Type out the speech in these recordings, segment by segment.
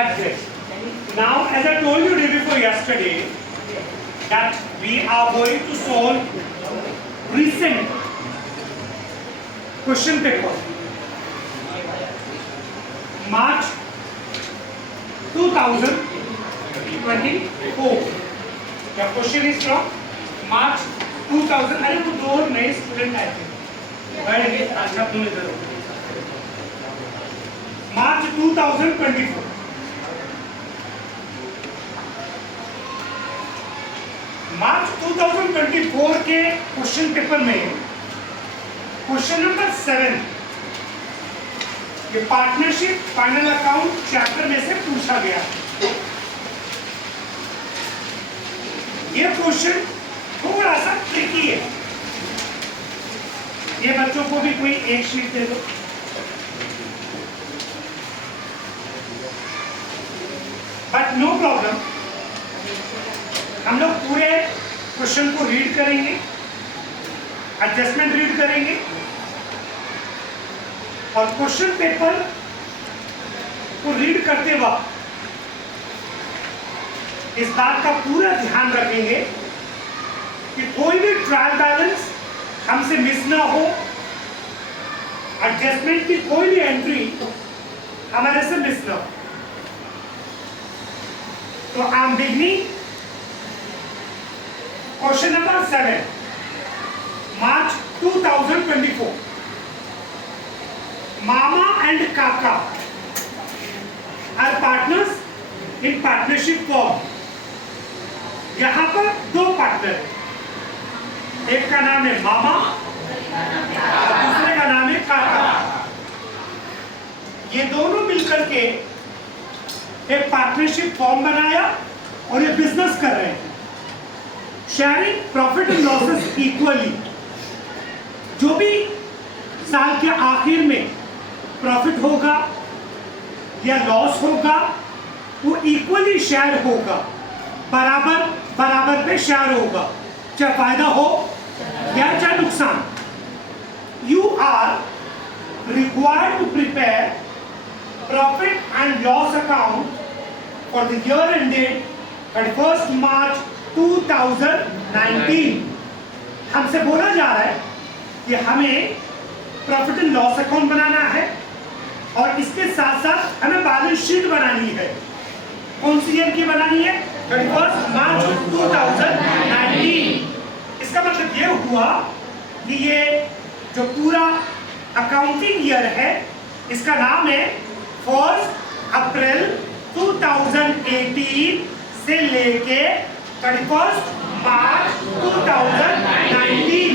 That's great. Now, as I told you day before yesterday, that we are going to solve recent question paper, March 2024. The question is from March 2000. अरे वो दो नए student आए थे, बैठ गए। अच्छा तुम इधर हो। March 2024. मार्च 2024 के क्वेश्चन पेपर में क्वेश्चन नंबर 7 ये पार्टनरशिप फाइनल अकाउंट चैप्टर में से पूछा गया। ये क्वेश्चन थोड़ा सा ट्रिकी है। ये बच्चों को भी कोई एक शीट दे दो। बट नो प्रॉब्लम, हम लोग पूरे क्वेश्चन को रीड करेंगे, एडजस्टमेंट रीड करेंगे और क्वेश्चन पेपर को रीड करते वक्त इस बात का पूरा ध्यान रखेंगे कि कोई भी ट्रायल बैलेंस हमसे मिस ना हो, एडजस्टमेंट की कोई भी एंट्री हमारे से मिस ना हो। तो I am beginning question number 7, March 2024. Mama and Kaka are partners in partnership firm. यहाँ पर दो पार्टनर हैं, एक का नाम है मामा और दूसरे का नाम है काका। ये दोनों मिलकर के एक पार्टनरशिप फॉर्म बनाया और ये बिजनेस कर रहे हैं, sharing profit and losses equally. जो भी साल के आखिर में प्रॉफिट होगा या लॉस होगा वो इक्वली शेयर होगा, बराबर बराबर पे शेयर होगा, चाहे फायदा हो या चाहे नुकसान। You are required to prepare profit and loss account for the year ended 31st March 2019। हमसे बोला जा रहा है कि हमें प्रॉफिट एंड लॉस अकाउंट बनाना है और इसके साथ साथ हमें बैलेंस शीट बनानी है। कौन सी ईयर की बनानी है? 31st March 2019। इसका मतलब ये हुआ कि ये जो पूरा अकाउंटिंग ईयर है इसका नाम है 1 अप्रैल 2018 से लेके 31st मार्च 2019।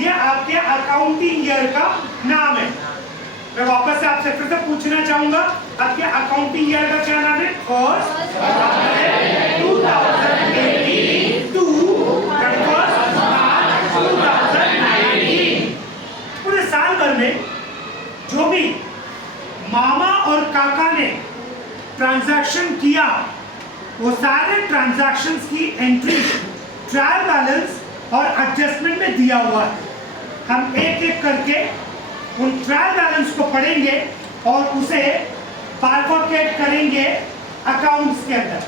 ये आपके अकाउंटिंग ईयर का नाम है। मैं वापस से आपसे फिर से पूछना चाहूंगा, आपके अकाउंटिंग ईयर का क्या नाम है? 1 अप्रैल 2018 to 31st मार्च 2019। पूरे साल भर में जो भी मामा और काका ने ट्रांजैक्शन किया वो सारे ट्रांजैक्शंस की एंट्री ट्रायल बैलेंस और एडजस्टमेंट में दिया हुआ है। हम एक एक करके उन ट्रायल बैलेंस को पढ़ेंगे और उसे बाइफरकेट करेंगे अकाउंट्स के अंदर।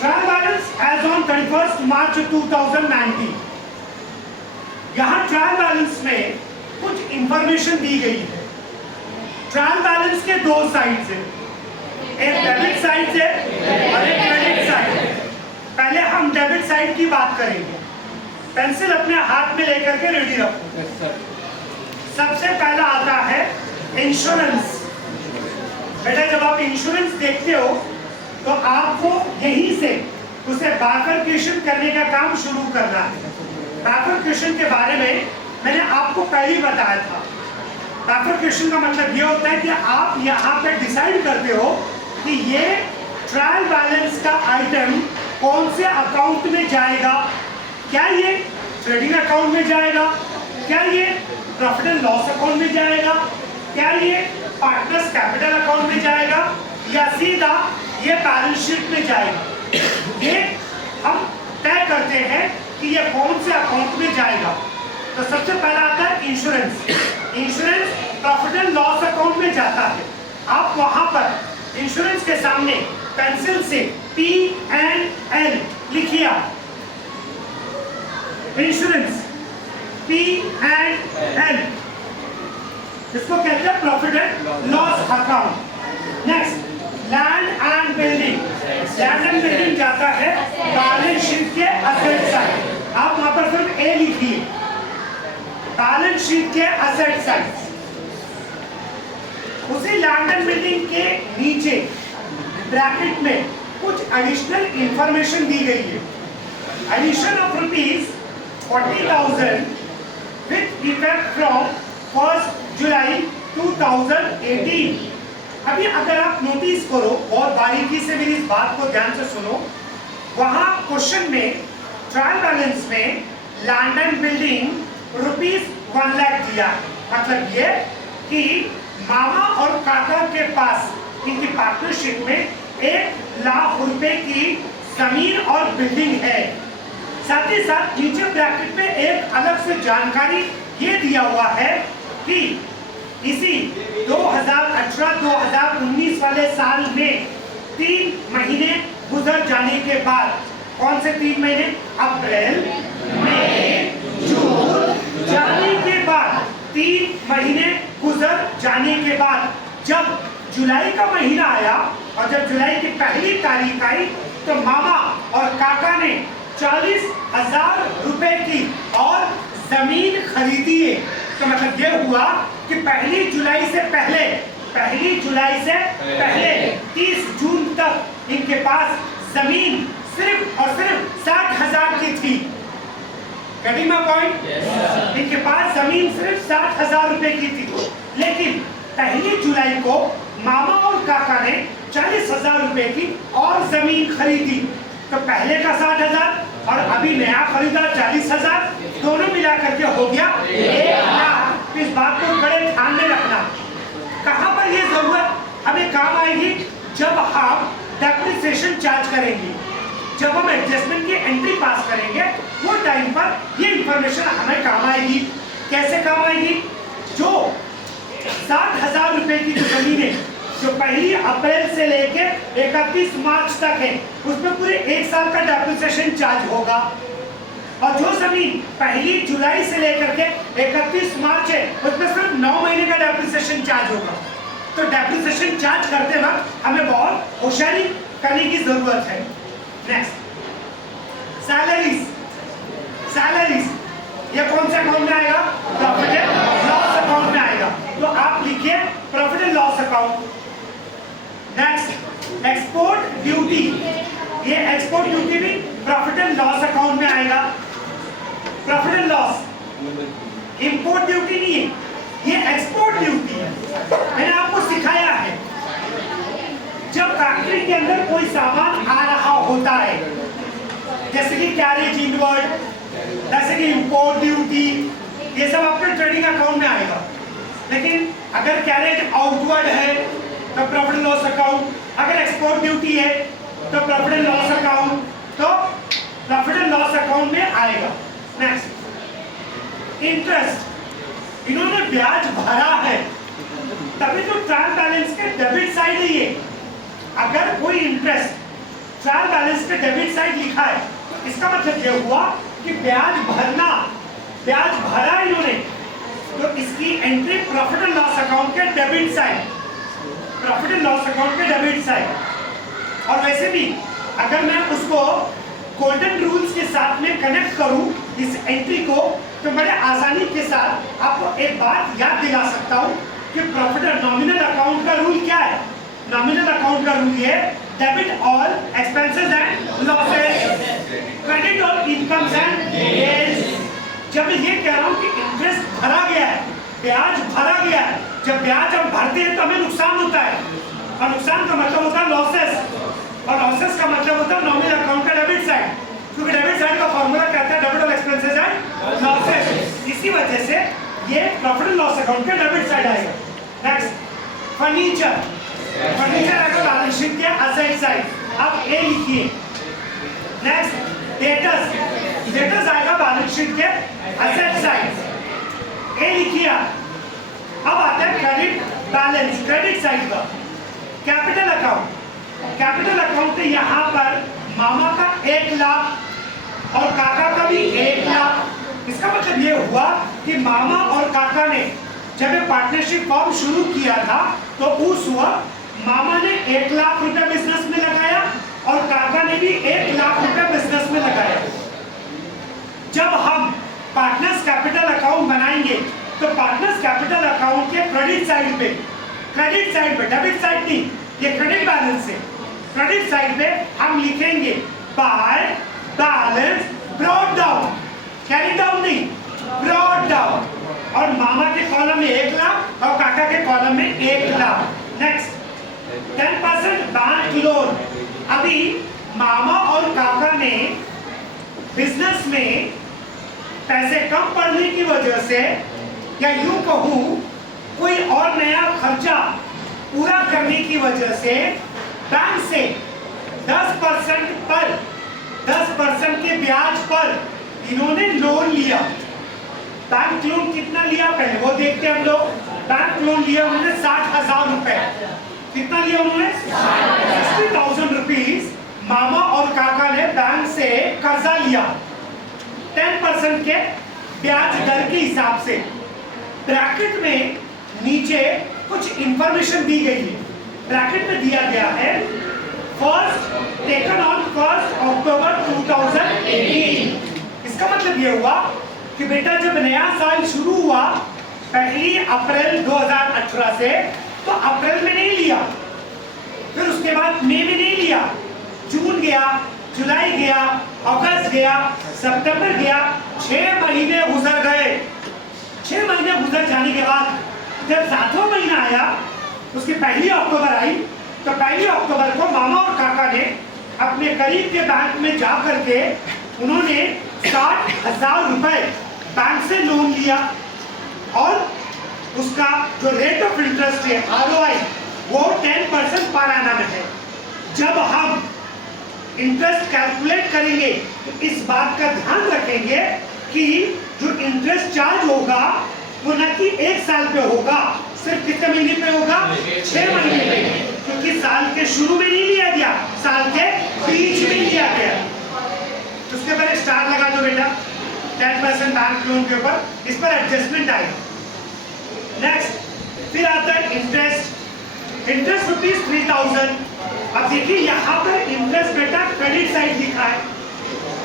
Trial balance as on 31st March 2019। यहां ट्रायल बैलेंस में कुछ इंफॉर्मेशन दी गई है। ट्रायल बैलेंस के दो साइड्स हैं, एक डेबिट साइड है और एक क्रेडिट साइड है। पहले हम डेबिट साइड की बात करेंगे। पेंसिल अपने हाथ में लेकर के रेडी रखो। सबसे पहला आता है इंश्योरेंस। बेटा जब आप इंश्योरेंस देखते हो तो आपको यहीं से उसे बाइफरकेशन करने का काम शुरू करना है। बाइफरकेशन के बारे में मैंने आपको पहले ही बताया था। बाइफरकेशन का मतलब ये होता है कि आप यहाँ पे डिसाइड करते हो कि ये ट्रायल बैलेंस का आइटम कौन से अकाउंट में जाएगा। क्या ये ट्रेडिंग अकाउंट में जाएगा, क्या ये प्रॉफिट एंड लॉस अकाउंट में जाएगा, क्या ये पार्टनर्स कैपिटल अकाउंट में जाएगा या सीधा ये बैलेंस शीट में जाएगा। ये हम तय करते हैं कि ये कौन से अकाउंट में जाएगा। तो सबसे पहला आता है insurance. Insurance profit and loss account में जाता है। आप वहां पर इंश्योरेंस के सामने पेंसिल से P&L लिखिए। इंश्योरेंस P&L, इसको कहते हैं profit and loss account. Next land and building. Land and building जाता है बैलेंस शीट के असेट साइड। आप वहां पर सिर्फ ए लिखिए, बैलेंस शीट के असेट साइड। उसी लैंड एंड बिल्डिंग के नीचे ब्रैकेट में कुछ एडिशनल इंफॉर्मेशन दी गई है। Addition of ₹40,000 with effect from 1 जुलाई 2018। अभी अगर आप नोटिस करो, बहुत बारीकी से मेरी इस बात को ध्यान से सुनो, वहां क्वेश्चन में ट्रायल बैलेंस में लैंड एंड बिल्डिंग ₹1 लाख दिया। मतलब ये कि मामा और काका के पास इनकी पार्टनरशिप में ₹1 लाख की जमीन और बिल्डिंग है। साथ ही साथ नीचे ब्रैकेट में एक अलग से जानकारी ये दिया हुआ है कि इसी 2018-2019 वाले साल में 3 महीने गुजर जाने के बाद, कौन से 3 महीने? अप्रैल, मई, जून, जाने के बाद 3 महीने गुजर जाने के बाद जब जुलाई का महीना आया और जब जुलाई की पहली तारीख आई तो मामा और काका ने 40,000 रुपए की और जमीन खरीदी है। तो मतलब ये हुआ कि 1 जुलाई से पहले 30 जून तक इनके पास जमीन सिर्फ और सिर्फ 60,000 की थी। Getting my point? इनके पास जमीन सिर्फ 60,000 रुपए की थी, लेकिन 1 जुलाई को मामा और काका ने 40,000 रुपए की और जमीन खरीदी। तो पहले का 60,000 और अभी नया खरीदा 40,000, दोनों मिला करके हो गया 1 लाख। इस बात को बड़े ध्यान में रखना। कहां पर ये जरूरत हमें काम आएगी? जब हम डेप्रिसिएशन चार्ज करेंगे, जब हम एडजस्टमेंट की एंट्री पास करेंगे, वो टाइम पर ये इंफॉर्मेशन हमें काम आएगी। कैसे काम आएगी? जो 60,000 रुपए की जो जमीन है, जो 1 अप्रैल से लेके 31 मार्च तक है, उसमें पूरे 1 साल का डेप्रिसिएशन चार्ज होगा। और जो जमीन 1 जुलाई से लेकर के 31 मार्च है, उसमें सिर्फ 9 महीने का डेप्रिसिएशन चार्ज होगा। तो डेप्रिसिएशन चार्ज करते वक्त हमें बहुत होशियारी करने की जरूरत है। Next salaries. सैलरीज ये कौन से अकाउंट में आएगा? प्रॉफिट एंड लॉस अकाउंट में आएगा। तो आप लिखिए profit and loss account. Next export duty. ये एक्सपोर्ट ड्यूटी भी प्रॉफिट एंड लॉस अकाउंट में आएगा। Profit and loss, import duty नहीं है, ये एक्सपोर्ट ड्यूटी है। मैंने आपको सिखाया है, जब फैक्ट्री के अंदर कोई सामान आ रहा होता है, जैसे कि कैरेज इनवर्ड, जैसे कि इंपोर्ट ड्यूटी, ये सब आपके ट्रेडिंग अकाउंट में आएगा। लेकिन अगर कैरेज आउटवर्ड है तो प्रॉफिट एंड लॉस अकाउंट, अगर एक्सपोर्ट ड्यूटी है तो प्रॉफिट एंड लॉस अकाउंट, तो प्रॉफिट एंड लॉस अकाउंट में आएगा। Next interest. इन्होंने ब्याज भरा है, तभी तो ट्रायल बैलेंस के डेबिट साइड है ये। अगर कोई इंटरेस्ट ट्रायल बैलेंस के डेबिट साइड लिखा है, इसका मतलब ये हुआ कि ब्याज भरना, ब्याज भरा इन्होंने, तो इसकी entry profit and loss account के debit side, profit and loss account के डेबिट साइड। और वैसे भी अगर मैं उसको गोल्डन रूल्स के साथ में कनेक्ट करूं इस एंट्री को, तो बड़े आसानी के साथ आपको एक बात याद दिला सकता हूं कि प्रॉफिट एंड नॉमिनल अकाउंट का रूल क्या है। नॉमिनल अकाउंट का रूल ये debit all expenses and losses, credit all incomes and gains. जब ये कह रहा हूं कि इंटरेस्ट भरा गया है, ब्याज भरा गया है, जब ब्याज हम भरते हैं तो हमें नुकसान होता है, और नुकसान का मतलब होता है लॉसेस, और लॉसेस का मतलब होता है नॉमिनल अकाउंट का डेबिट साइड, क्योंकि डेबिट साइड का फॉर्मूला कहता है debit all expenses and losses. इसी वजह से ये प्रॉफिट एंड लॉस अकाउंट का डेबिट साइड आएगा। Next furniture. फर्नीचर आएगा बैलेंस शीट के असेट साइड, आप ए लिखिए। Next debtors. डेटर्स आएगा बैलेंस शीट के असेट साइड। ए लिखिए आप। अब आता है क्रेडिट बैलेंस, क्रेडिट साइड का कैपिटल अकाउंट। कैपिटल अकाउंट में यहाँ पर मामा का 1 लाख और काका का भी 1 लाख। इसका मतलब ये हुआ कि मामा और काका ने जब ये पार्टनरशिप फॉर्म शुरू किया था तो उस वक्त मामा ने 1 लाख रुपए बिजनेस में लगाया और काका ने भी 1 लाख रुपए बिजनेस में लगाया। जब हम पार्टनर्स कैपिटल अकाउंट बनाएंगे तो पार्टनर्स कैपिटल अकाउंट के क्रेडिट साइड पे, डेबिट साइड नहीं, ये क्रेडिट बैलेंस है। क्रेडिट साइड पे हम लिखेंगे by balance brought down, carry down नहीं, ब्रॉट डाउन। और मामा के कॉलम में 1 लाख और काका के कॉलम में 1 लाख। Next 10% bank loan. अभी मामा और काका ने बिजनेस में पैसे कम पड़ने की वजह से, या यूं कहूं कोई और नया खर्चा पूरा करने की वजह से बैंक से 10% के ब्याज पर इन्होंने लोन लिया। बैंक लोन कितना लिया पहले वो देखते हैं हम लोग। बैंक लोन लिया उन्होंने 60,000 रुपए। कितना लिया उन्होंने? 60,000 रुपीज मामा और काका ने बैंक से कर्जा लिया 10% के ब्याज दर के हिसाब से। ब्रैकेट में नीचे कुछ इंफॉर्मेशन दी गई है। ब्रैकेट में दिया गया है फर्स्ट टेकन ऑन 1 अक्टूबर 2018। इसका मतलब ये हुआ कि बेटा जब नया साल शुरू हुआ 1 अप्रैल 2018 से, तो अप्रैल में नहीं लिया, फिर उसके बाद मई में नहीं लिया, जून गया, जुलाई गया, अगस्त गया, सितंबर गया, 6 महीने गुजर गए। 6 महीने गुजर जाने के बाद जब 7वां महीना आया, उसकी 1 अक्टूबर आई, तो 1 अक्टूबर को मामा और काका ने अपने करीब के बैंक में जा करके उन्होंने 60,000 रुपए बैंक से लोन लिया और उसका जो रेट ऑफ इंटरेस्ट है ROI वो 10% पर एनम है। जब हम इंटरेस्ट कैलकुलेट करेंगे तो इस बात का ध्यान रखेंगे कि जो इंटरेस्ट चार्ज होगा वो न कि 1 साल पे होगा, सिर्फ कितने महीने पे होगा? 6 महीने पे, क्योंकि साल के शुरू में नहीं लिया गया, साल के बीच में लिया गया। उसके ऊपर स्टार लगा दो बेटा 10% बैंक लोन के ऊपर, इस पर एडजस्टमेंट आएगा। नेक्स्ट फिर आता है इंटरेस्ट। इंटरेस्ट ₹3000। अब देखिए यहाँ पर इंटरेस्ट बेटा क्रेडिट साइड लिखा है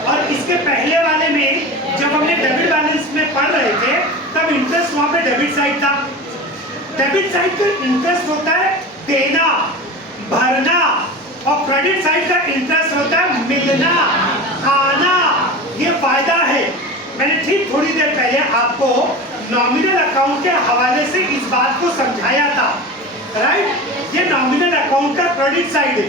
और इसके पहले वाले में जब हमने डेबिट बैलेंस में पढ़ रहे थे तब इंटरेस्ट वहां पे डेबिट साइड था। डेबिट साइड का इंटरेस्ट होता है देना, भरना, और क्रेडिट साइड का इंटरेस्ट होता है मिलना, आना। ये फायदा है। मैंने ठीक थोड़ी देर पहले आपको नॉमिनल अकाउंट के हवाले से इस बात को समझाया था, राइट? ये नॉमिनल अकाउंट का क्रेडिट साइड है।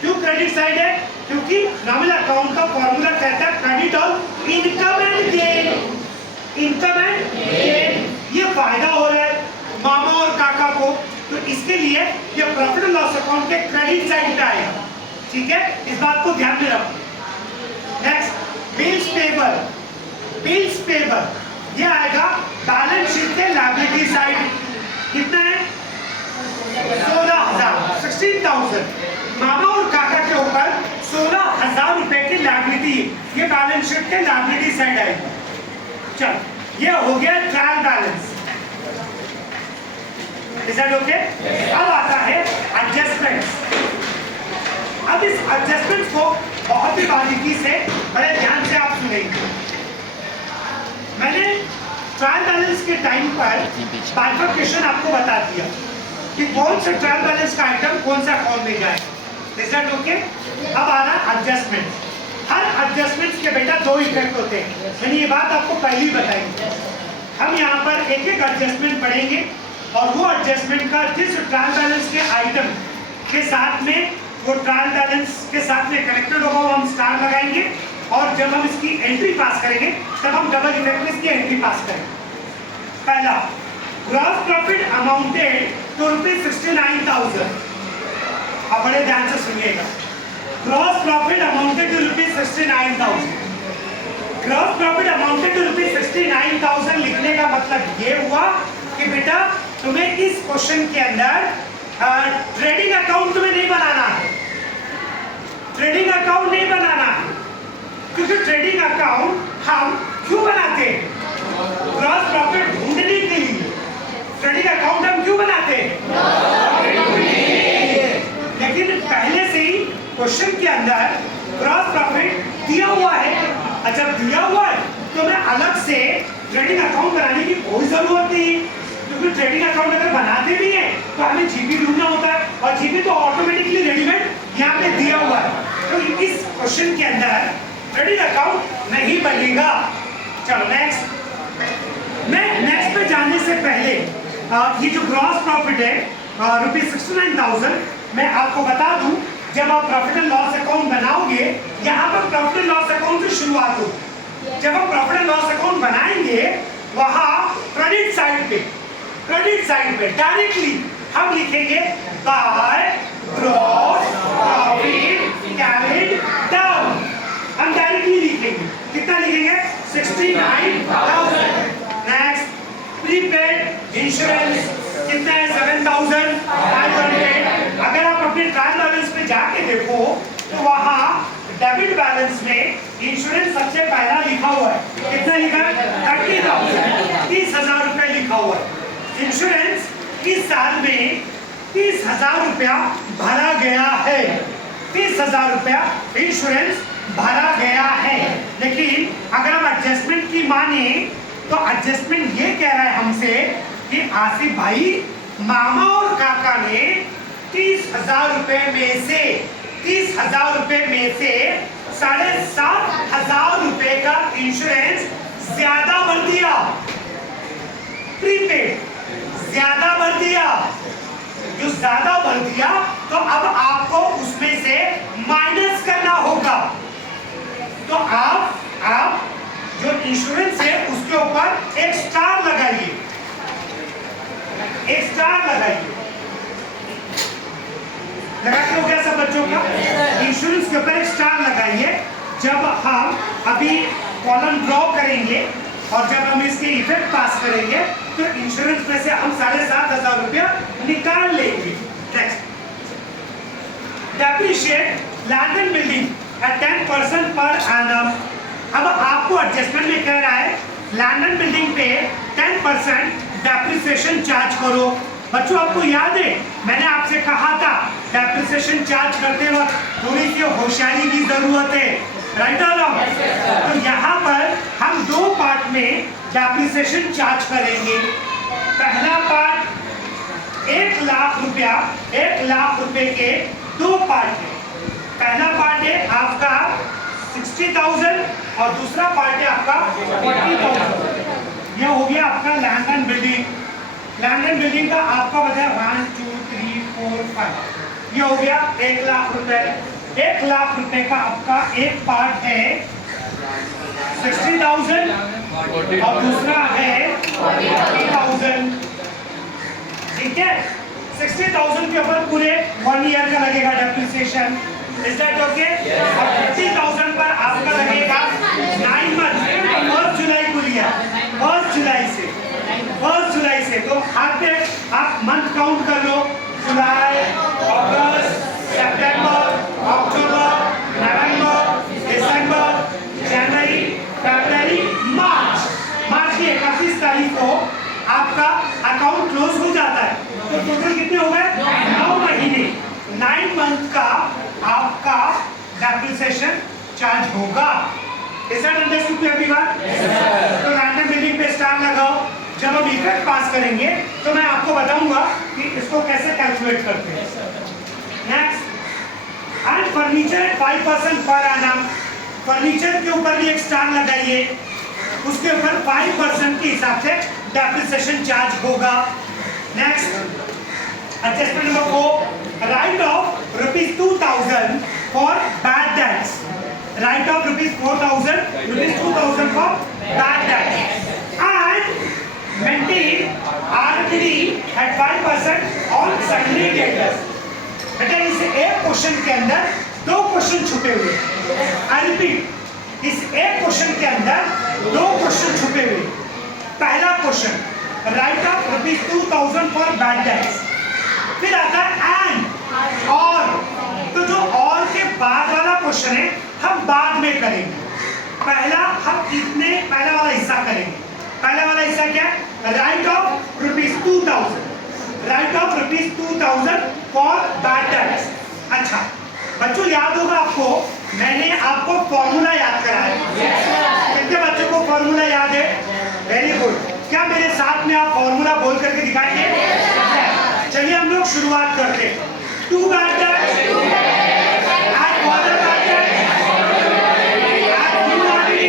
क्यों क्रेडिट साइड है? क्योंकि नॉमिनल अकाउंट का फॉर्मूला कहता है credit of income and gain. Income and gain, ये फायदा हो रहा है मामा और काका को, तो इसके लिए ये प्रॉफिट एंड लॉस अकाउंट के क्रेडिट साइड पे आएगा। ठीक है, इस बात को ध्यान में रखो। Next bills payable. Bills payable ये आएगा बैलेंस शीट के लायबिलिटी साइड। कितना है? 16,000 मामा और काका के ऊपर 16,000 रुपए की लायबिलिटी, ये बैलेंस शीट के लायबिलिटी साइड आएगी। चल, ये हो गया trial balance. Is that okay? अब आता है एडजस्टमेंट्स। अब इस एडजस्टमेंट्स को बहुत ही बारीकी से, बड़े ध्यान से आप सुनेंगे। मैंने ट्रायल बैलेंस के टाइम पर बाइफर्केशन आपको बता दिया कि कौन सा ट्रायल बैलेंस का आइटम कौन सा अकाउंट में जाए। Is that okay? अब आ रहा एडजस्टमेंट। हर एडजस्टमेंट्स के बेटा 2 इफेक्ट होते हैं। मैंने ये बात आपको पहले ही बताई। हम यहाँ पर एक एक एडजस्टमेंट पढ़ेंगे और वो एडजस्टमेंट का जिस ट्रायल बैलेंस के आइटम के साथ में, वो ट्रायल बैलेंस के साथ में कनेक्टेड होगा वो हम स्टार लगाएंगे, और जब हम इसकी एंट्री पास करेंगे तब हम डबल इफेक्ट में इसकी एंट्री पास करेंगे। पहला, ग्रॉस प्रॉफिट अमाउंटेड टू ₹69,000। अब बड़े ध्यान से सुनिएगा। Gross profit amounted to ₹69,000। Gross profit amounted to ₹69,000 लिखने का मतलब ये हुआ कि बेटा तुम्हें इस क्वेश्चन के अंदर ट्रेडिंग अकाउंट तुम्हें नहीं बनाना है, ट्रेडिंग अकाउंट नहीं बनाना है, क्योंकि ट्रेडिंग अकाउंट हम क्यों बनाते हैं? ग्रॉस प्रॉफिट ढूंढने के लिए। ट्रेडिंग अकाउंट हम क्यों बनाते हैं? लेकिन पहले से ही क्वेश्चन के अंदर ग्रॉस प्रॉफिट दिया हुआ है। अच्छा दिया हुआ है तो मैं अलग से ट्रेडिंग अकाउंट बनाने की कोई जरूरत नहीं, क्योंकि ट्रेडिंग अकाउंट अगर बनाते भी हैं तो हमें जीपी ढूंढना होता है और जीपी तो ऑटोमेटिकली रेडीमेड यहाँ पे दिया हुआ है। तो इस क्वेश्चन के अंदर ट्रेडिंग अकाउंट नहीं बनेगा। चलो नेक्स्ट। मैं नेक्स्ट पे जाने से पहले ये जो ग्रॉस प्रॉफिट है ₹69,000, मैं आपको बता दूं, जब आप प्रॉफिट एंड लॉस अकाउंट बनाओगे, यहाँ पर प्रॉफिट एंड लॉस अकाउंट से शुरुआत हो। जब हम प्रॉफिट एंड लॉस अकाउंट बनाएंगे वहां क्रेडिट साइड पे डायरेक्टली हम लिखेंगे by gross profit carried down. हम डायरेक्टली लिखेंगे, कितना लिखेंगे? 69,000। नेक्स्ट, प्रीपेड इंश्योरेंस कितना है? 7,500। अगर आप अपने ट्रायल बैलेंस पे जाके देखो तो वहां डेबिट बैलेंस में इंश्योरेंस सबसे पहला लिखा हुआ है। कितना लिखा है? 30,000, 30,000 रुपए लिखा हुआ है। इंश्योरेंस इस साल में 30,000 रुपया भरा गया है। 30,000 रुपया इंश्योरेंस भरा गया है। लेकिन अगर हम एडजस्टमेंट की माने तो एडजस्टमेंट ये कह रहा है हमसे कि आसिफ भाई, मामा और काका ने 30,000 रुपए में से 7,500 रुपए का इंश्योरेंस ज्यादा भर दिया, प्रीपेड ज्यादा भर दिया। जो ज्यादा भर दिया तो अब आपको उसमें से माइनस करना होगा। तो आप जो इंश्योरेंस है उसके ऊपर एक स्टार लगाइए, एक स्टार लगाइए। लगाते हो क्या सब बच्चों का? इंश्योरेंस के ऊपर एक स्टार लगाइए। जब हम अभी कॉलम ड्रॉ करेंगे और जब हम इसके इफेक्ट पास करेंगे तो इंश्योरेंस में से हम 7,500 रुपया निकाल लेंगे। Next, depreciate land and building at 10% per annum. अब आपको एडजस्टमेंट में कह रहा है लैंड एंड बिल्डिंग पे 10% डेप्रिसिएशन चार्ज करो। बच्चों आपको याद है मैंने आपसे कहा था डेप्रिसिएशन चार्ज करते वक्त थोड़ी सी होशियारी की जरूरत है, राइट और रॉन्ग? तो यहाँ पर हम दो पार्ट में डेप्रिसिएशन चार्ज करेंगे। पहला पार्ट 1,00,000 रुपया, 1,00,000 रुपए के दो पार्ट है। पहला पार्ट है आपका 60,000 और दूसरा पार्ट है आपका 40,000। यह हो गया आपका land and building. Land and building का आपका बताया 1 2 3 4 5। ये हो गया 1,00,000 रुपए। 1,00,000 रुपए का आपका एक पार्ट है 60,000 और दूसरा है 40,000। ठीक है, 60,000 के ऊपर पूरे 1 ईयर का लगेगा डेप्रिसिएशन। Is that okay? और 50,000 पर आपका लगेगा 9 मंथ, 1 जुलाई को लिया, 1 जुलाई से। तो आप मंथ काउंट कर लो, जुलाई, अगस्त, सितंबर, अक्टूबर, नवंबर, दिसंबर, जनवरी, फरवरी, मार्च की 31 तारीख को आपका अकाउंट क्लोज हो जाता है। तो टोटल कितने हो गए? 9 महीने, 9 मंथ का आपका डेप्रिसिएशन चार्ज होगा। Is that understood to everyone? तो रैंडम बिल्डिंग पे स्टार लगाओ। जब हम इफेक्ट पास करेंगे तो मैं आपको बताऊंगा कि इसको कैसे कैलकुलेट करते हैं। Next, and furniture 5% per annum. Furniture के ऊपर भी एक स्टार लगाइए, उसके ऊपर 5% के हिसाब से डेप्रिसिएशन चार्ज होगा। Next, adjustment number 4, right off ₹2,000 for bad dates. Right of ₹4,000, ₹2,000 for bad debts and maintain RPD at 5% on sundry debtors। बेटा इस एक क्वेश्चन के अंदर दो क्वेश्चन छुपे हुए। आई रिपीट, इस एक क्वेश्चन के अंदर दो क्वेश्चन छुपे हुए। पहला question, right off ₹2000 for bad dates. फिर आता है एंड और, तो जो और के बाद वाला क्वेश्चन है हम बाद में करेंगे। पहला वाला हिस्सा करेंगे। पहला वाला हिस्सा क्या है? Write off ₹2000, right off ₹2000 for bad dates. अच्छा बच्चों, याद होगा आपको, मैंने आपको फॉर्मूला याद कराया। कितने बच्चों को फॉर्मूला याद है? Very good. क्या मेरे साथ में आप फॉर्मूला बोल करके दिखाएंगे? चलिए हम लोग शुरुआत करते हैं। To bad debts and for the bad debts and new RD,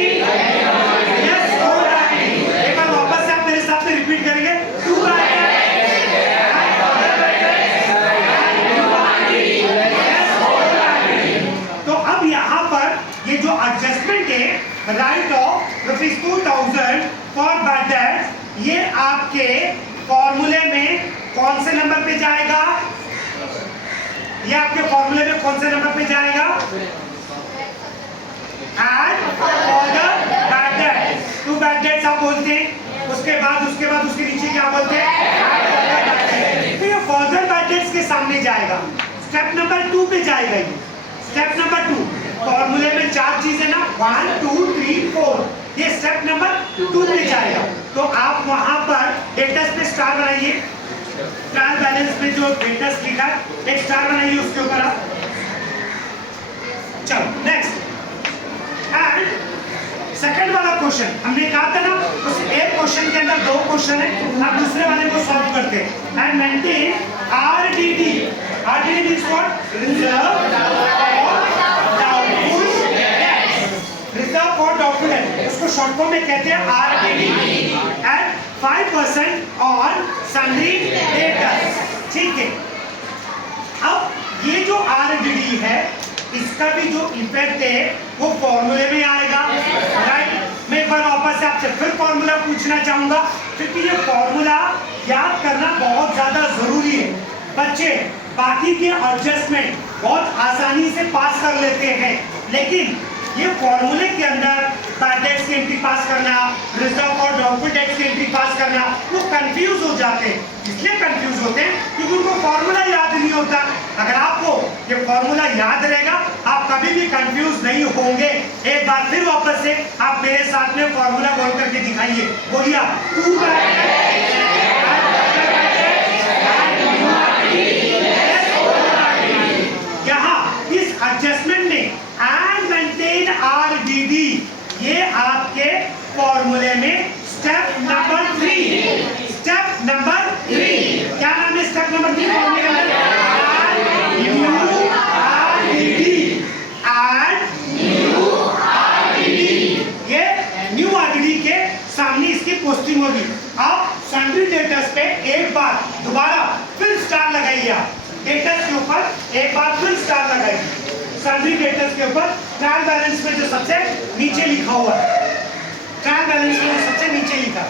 yes old RD. एक बार वापस से आप मेरे साथ में रिपीट करेंगे। To bad debts and for the bad debts and new RD, yes old RD. तो अब यहाँ पर ये जो एडजस्टमेंट है, write off ₹2000 for bad debts, ये आपके फॉर्मूले में कौन से नंबर पे जाएगा? ये आपके फॉर्मूले में कौन से नंबर पे जाएगा? And for the bad debts. To bad debts आप बोलते हैं, उसके बाद उसके नीचे क्या बोलते हैं? तो ये फॉर द बैड डेट्स के सामने जाएगा। स्टेप नंबर 2 पे जाएगा ये। स्टेप नंबर 2, फॉर्मूले में 4 चीजें ना, 1 2 3 4, ये स्टेप नंबर 2 पे जाएगा। तो आप वहां पर डेटस पे स्टार बनाइए। ट्रायल बैलेंस में जो डेटस लिखा है एक स्टार बनाइए उसके ऊपर आप। चलो नेक्स्ट, एंड सेकंड वाला क्वेश्चन हमने कहा था ना, उस एक क्वेश्चन के अंदर दो क्वेश्चन है, आप दूसरे वाले को सॉल्व करते हैं। And maintain RDD. RDD means what? Reserve for doubtful debts. उसको शॉर्ट फॉर्म में कहते हैं RDD. And 5% on sundry debtors. ठीक है, अब ये जो आरडीडी है इसका भी जो इफेक्ट है वो फॉर्मूले में आएगा, राइट? मैं एक बार वापस से आपसे फिर फॉर्मूला पूछना चाहूंगा, क्योंकि ये फॉर्मूला याद करना बहुत ज्यादा जरूरी है। बच्चे बाकी के एडजस्टमेंट बहुत आसानी से पास कर लेते हैं, लेकिन ये फॉर्मूले के अंदर बैड डेट्स की एंट्री पास करना, रिजर्व और डाउटफुल डेट्स की एंट्री पास करना, वो कंफ्यूज हो जाते हैं। इसलिए कंफ्यूज होते हैं क्योंकि उनको फॉर्मूला याद नहीं होता। अगर आपको ये फॉर्मूला याद रहेगा आप कभी भी कंफ्यूज नहीं होंगे। एक बार फिर वापस से आप मेरे साथ में फॉर्मूला बोल करके दिखाइए। बोलिए आप, टू बैड डेट्स इस एडजस्टमेंट में एंड मेंटेन आरडीडी, ये आपके फॉर्मूले में स्टेप नंबर 3। स्टेप नंबर 3 क्या नाम है? स्टेप नंबर 3 फॉर्मूले के अंदर new RDD and new RDD. ये न्यू आरडीडी के सामने इसकी पोस्टिंग होगी। आप सन्ड्री डेटर्स पे एक बार दोबारा फिर स्टार लगाइए। आप डेटर्स के ऊपर एक बार फिर स्टार लगाइए। सन्ड्री डेटर्स के ऊपर ट्रायल बैलेंस में जो सबसे नीचे लिखा हुआ है, ट्रायल बैलेंस में सबसे नीचे लिखा,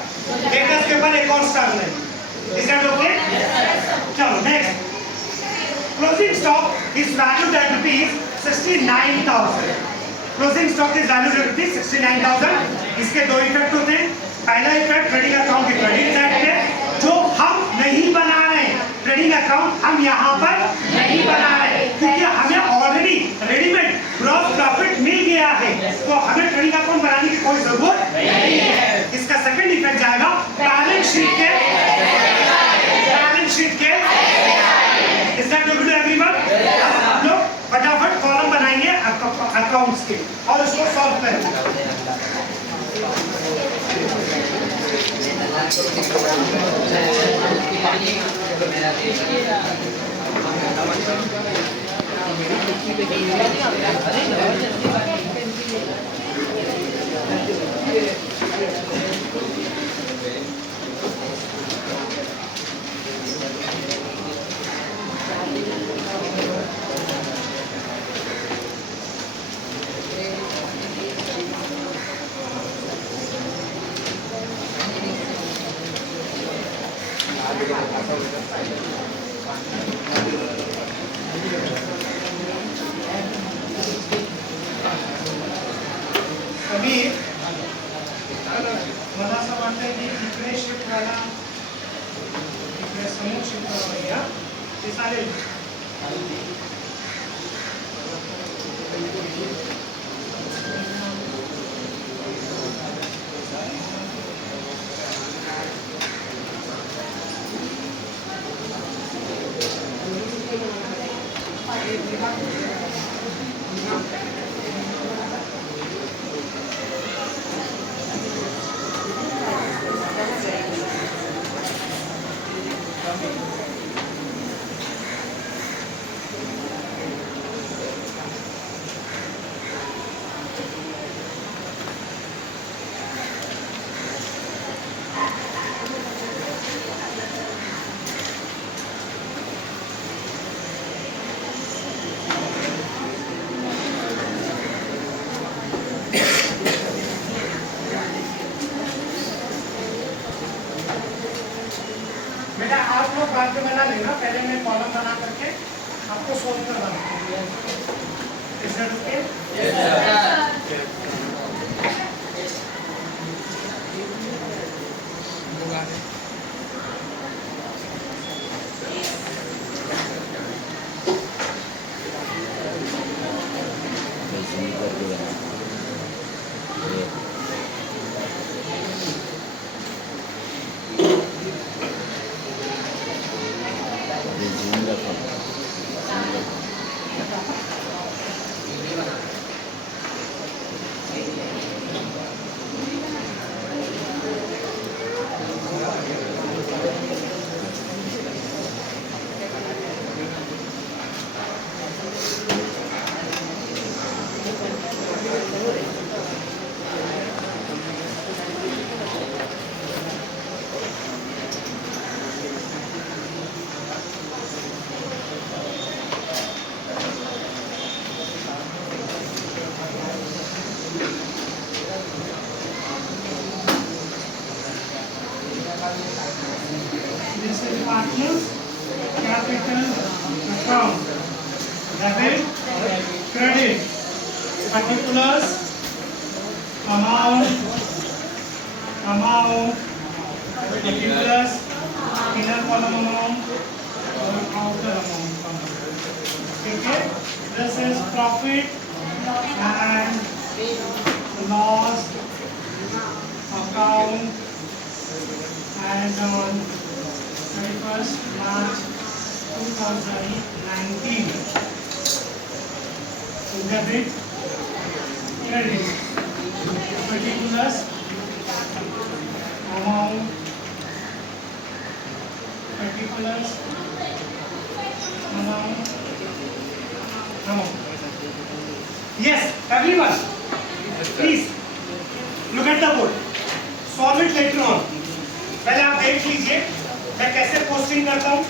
डेटर्स के ऊपर एक और स्टार लगाइए। Is that okay? चलो next, closing stock is valued at ₹69,000। Closing stock is valued at ₹69,000। इसके दो इफेक्ट होते हैं। पहला इफेक्ट ट्रेडिंग अकाउंट के क्रेडिट साइड पे, जो हम नहीं बना रहे हैं। ट्रेडिंग अकाउंट हम यहाँ पर नहीं बना रहे क्योंकि हमें ऑलरेडी रेडीमेड ग्रॉस प्रॉफिट मिल गया है, तो हमें ट्रेडिंग अकाउंट बनाने की कोई जरूरत नहीं है। इसका सेकंड इफेक्ट जाएगा बैलेंस शीट के, बैलेंस शीट के। Is that good everyone? हम लोग फटाफट कॉलम बनाएंगे अकाउंट्स के और उसको सॉल्व करेंगे। बेटा आप लोग बाद में बना लेना, पहले मैं कॉलम बना करके आपको सोल्व करवाना है। Is that okay? Yes sir. This is partners, capital account, debit, credit, particulars, amount, particulars, inner column amount, और outer amount. ठीक है? This is profit and loss account and on 31st March 2019. So debit, credit, particulars, amount, particulars, amount. Yes, everyone, please look at the board. Solve it later on. पहले आप देख लीजिए मैं कैसे posting करता हूँ,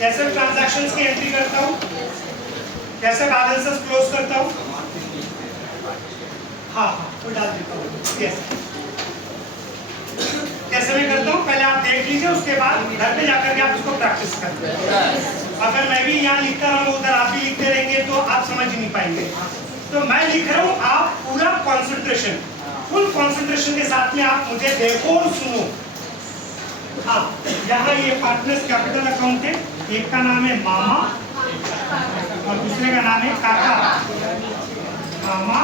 कैसे ट्रांजैक्शंस की एंट्री करता हूँ, कैसे बैलेंसेस क्लोज करता हूँ। हाँ वो डाल देता हूँ। यस, कैसे मैं करता हूँ पहले आप देख लीजिए, उसके बाद घर पे जाकर के आप उसको प्रैक्टिस करें। अगर मैं भी यहाँ लिखता रहूँ उधर आप भी लिखते रहेंगे तो आप समझ ही नहीं पाएंगे। तो मैं लिख रहा हूँ, आप पूरा कंसंट्रेशन, फुल कंसंट्रेशन के साथ में आप मुझे देखो और सुनो। हाँ, यहाँ ये पार्टनर्स कैपिटल अकाउंट है, एक का नाम है मामा और दूसरे का नाम है काका। मामा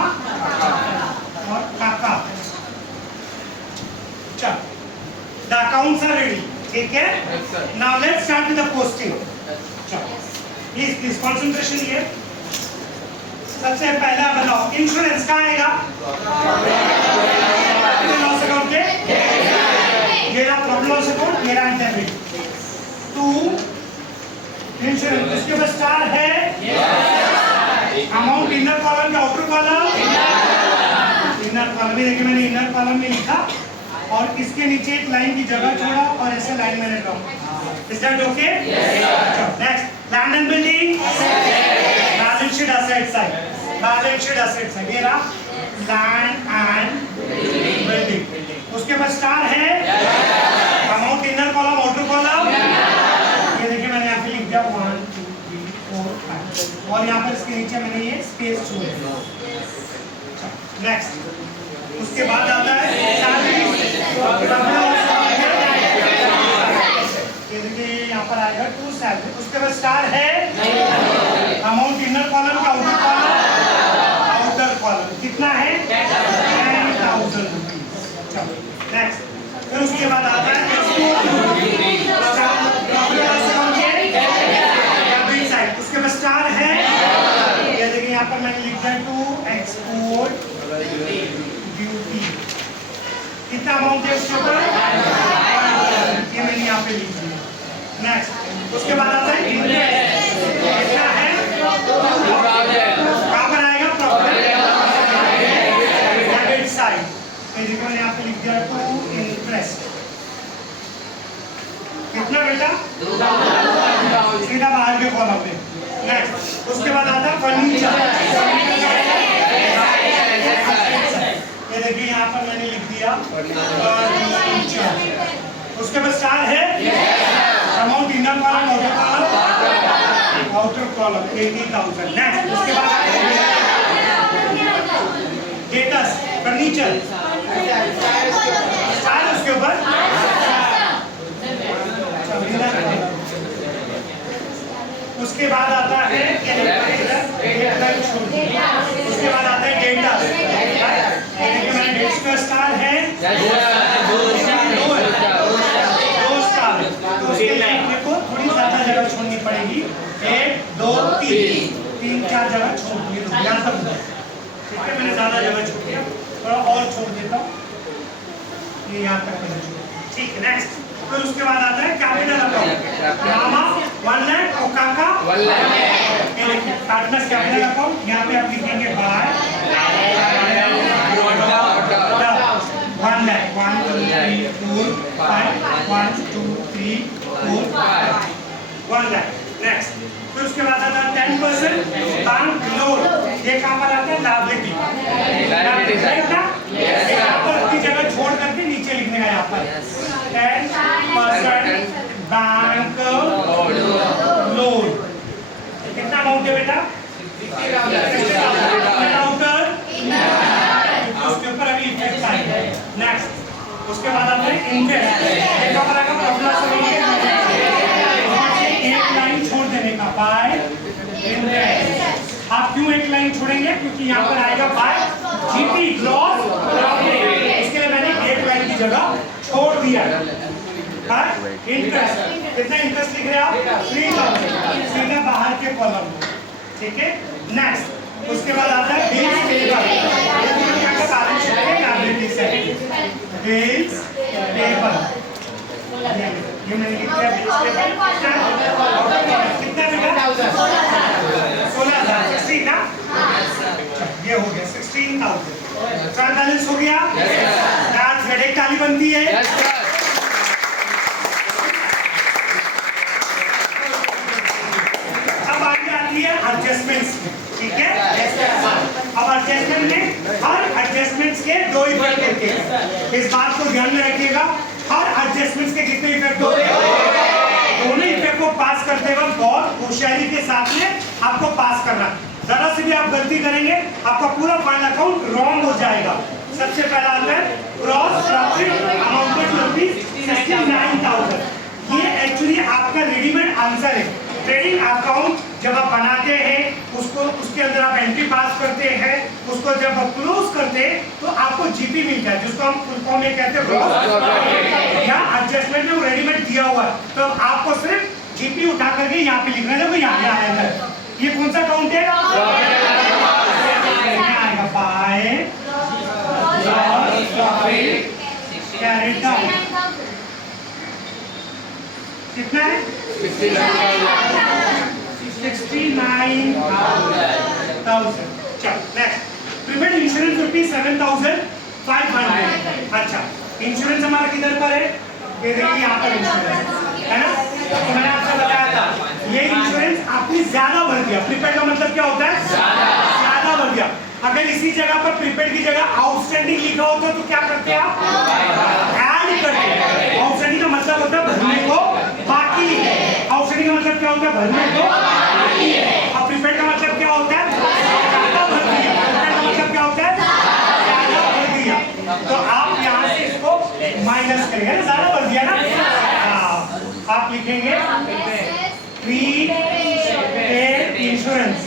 और काका। चल, the accounts are ready, ठीक है? Now let's start with the posting. चलो, please concentration here. सबसे पहला बताओ, इंश्योरेंस कहाँ आएगा? लॉस अकाउंट पे? मेरा प्रॉफिट लॉस अकाउंट, मेरा डेबिट। टू इंश्योरेंस, उसके बाद स्टार है? अमाउंट इनर कॉलम या आउटर कॉलम? इनर कॉलम में देखिए मैंने इनर कॉलम में लिखा और इसके नीचे एक लाइन की जगह छोड़ा और ऐसे लाइन मैंने draw. Is that okay? Yes. Next, land and building. Balance sheet asset side. Balance sheet asset side. ये रहा land and building. उसके बाद स्टार है? Amount inner column outer column? ये देखिए मैंने यहाँ पे लिख दिया 1 2 3 4 5 और यहाँ पर इसके नीचे मैंने ये स्पेस छोड़ दिया। नेक्स्ट, उसके बाद आता है सैलरी। ये देखिए यहाँ पर आएगा टू सैलरी, उसके बाद स्टार है अमाउंट इनर कॉलम का आउटर कॉलम, आउटर कॉलम कितना है 10,000 रुपीज। चलो नेक्स्ट, फिर उसके बाद आता है उसके बाद स्टार है, ये देखिए यहाँ पर मैंने लिखा है टू एक्सपोर्ट ड्यूटी, कितना अमाउंट है उसके ऊपर, ये मैंने यहाँ पे लिख दिया। नेक्स्ट, उसके बाद आता है इंटरेस्ट, कितना है, कहाँ पर आएगा, प्रॉफिट डेबिट साइड, ये देखो मैंने यहाँ पे लिख दिया टू इंटरेस्ट, कितना बेटा, सीधा बाहर के कॉलम पे। नेक्स्ट, उसके बाद आता है फर्नीचर, ये देखिए यहाँ पर मैंने लिख दिया फर्नीचर, उसके बाद स्टार है amount inner column outer column 80,000। Next, उसके बाद डेटस फर्नीचर स्टार, उसके ऊपर उसके बाद आता है उसके बाद आता है डेटा, मैंने डेट्स का स्टार है 2 स्टार, तो उसके लाइन को थोड़ी ज्यादा जगह छोड़नी पड़ेगी, 1 2 3 4 जगह छोड़नी है, यहाँ तक ठीक है, मैंने ज्यादा जगह छोड़ दिया, थोड़ा और छोड़ देता हूँ, ये यहाँ तक ठीक है। नेक्स्ट, फिर उसके बाद आता है कैपिटल अकाउंट, मामा 1 लाख और काका 1 लाख, ये देखिए पार्टनर्स कैपिटल अकाउंट, यहाँ पे आप लिखेंगे बाय 1 लाख 1 2 3 4 5 1 2 3 4 5 1 लाख। नेक्स्ट, फिर उसके बाद आता है 10% बैंक लोन, ये कहाँ पर आता है, लायबिलिटी ना, यहाँ पर अपनी जगह छोड़ करके नीचे लिखने का, यहाँ पर 10% बैंक लोन, कितना अमाउंट है बेटा, उसके ऊपर अभी इफेक्ट आएगा। नेक्स्ट, उसके बाद आता है इंटरेस्ट, एक लाइन छोड़ देने का बाय इंटरेस्ट। आप क्यों एक लाइन छोड़ेंगे, क्योंकि यहाँ पर आएगा बाय जीपी ग्रॉस प्रॉफिट, इसके लिए मैंने एक लाइन की जगह छोड़ दिया। इंटरेस्ट, कितना इंटरेस्ट लिख रहे हैं आप, 3,000, सीधा बाहर के कॉलम, ठीक है। नेक्स्ट, उसके बाद आता है बिल्स पेबल, बैलेंस शीट के लायबिलिटी से बिल्स पेबल, ये मैंने लिख दिया बिल्स पेबल, कितना बेटा 16,000, 16 ना, ये हो गया 16,000, ट्रायल बैलेंस हो गया, एक ताली बनती है। एडजस्टमेंट्स, ठीक है, अब एडजस्टमेंट में हर एडजस्टमेंट्स के 2 इफेक्ट होते हैं, इस बात को ध्यान में रखिएगा, हर एडजस्टमेंट्स के कितने इफेक्ट होते हैं, दोनों इफेक्ट को पास करते वक्त बहुत होशियारी के साथ में आपको पास करना, जरा से भी आप गलती करेंगे आपका पूरा फाइनल अकाउंट रॉन्ग हो जाएगा। सबसे पहला आता है ग्रॉस प्रॉफिट अमाउंटेड टू 69,000, ये एक्चुअली आपका रेडीमेड आंसर है। ट्रेडिंग अकाउंट जब आप बनाते हैं उसको, उसके अंदर आप एंट्री पास करते हैं, उसको जब आप क्लोज करते हैं तो आपको जीपी मिलता है, जिसको हम फुल फॉर्म में कहते हैं ग्रॉस, या एडजस्टमेंट में वो रेडीमेड दिया हुआ है, तो आपको सिर्फ जीपी उठा करके यहाँ पे लिखना है, वो यहाँ आया है। ये कौन सा अकाउंट है, आएगा बाय कैरिड आउट, कितना है 69,000। चलो नेक्स्ट, प्रीपेड इंश्योरेंस रुपीज 7,500। अच्छा, इंश्योरेंस हमारा किधर पर है, ये देखिए यहाँ पर इंश्योरेंस है ना, तो मैंने आपको बताया था ये इंश्योरेंस आपने ज्यादा भर दिया, प्रीपेड का मतलब क्या होता है, ज्यादा भर दिया। अगर इसी जगह पर प्रीपेड की जगह आउटस्टैंडिंग लिखा होता तो क्या करते आप, ऐड करते। आउटस्टैंडिंग का मतलब होता है भरने को बाकी है, आउटस्टैंडिंग का मतलब क्या होता है, भरने को बाकी है। और प्रीपेड का मतलब क्या होता है, ज्यादा भर दिया, प्रीपेड का मतलब क्या होता है, ज्यादा भर दिया। तो आप यहाँ से इसको माइनस करेंगे, ज्यादा भर दिया ना, आप लिखेंगे प्रीपेड इंश्योरेंस।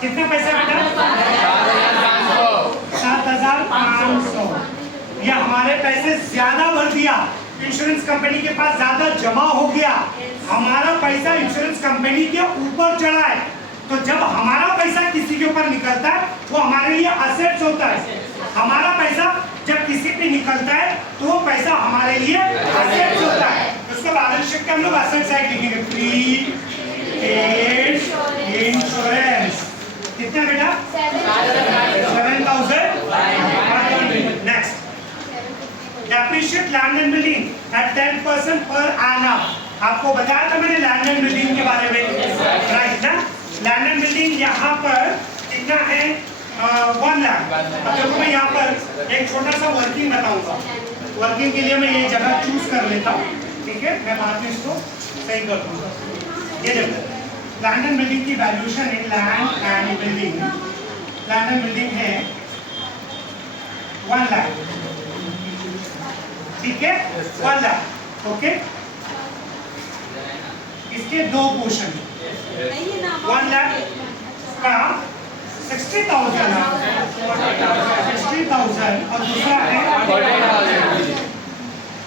कितना पैसा बेटा? 7,500। या हमारे पैसे ज्यादा भर दिया, इंश्योरेंस कंपनी के पास ज्यादा जमा हो गया, हमारा पैसा इंश्योरेंस कंपनी के ऊपर चढ़ा है। तो जब हमारा पैसा किसी के ऊपर निकलता है वो हमारे लिए असेट्स होता है। हमारा पैसा जब किसी पे निकलता है तो वो पैसा हमारे लिए असेट्स होता है। उसको बैलेंस शीट के हम लोग असेट साइड लिखेंगे, प्रीपेड इंश्योरेंस। कितना बेटा? 7,500। Next, depreciate land and building at 10% per annum. आपको बताया था मैंने लैंड एंड बिल्डिंग के बारे में, राइट ना? लैंड एंड बिल्डिंग यहाँ पर कितना है? 1 लाख। अब देखो मैं यहाँ पर एक छोटा सा वर्किंग बताऊंगा। वर्किंग के लिए मैं ये जगह चूज कर लेता हूँ, ठीक है? मैं बाद में इसको सही कर दूंगा। ये देखो लैंड एंड बिल्डिंग की वैल्यूएशन है, land and building, land and building है 1 लाख, ठीक है? 1 लाख, ओके? इसके दो पोर्शन, 1 लाख का 60,000 और दूसरा है 40,000।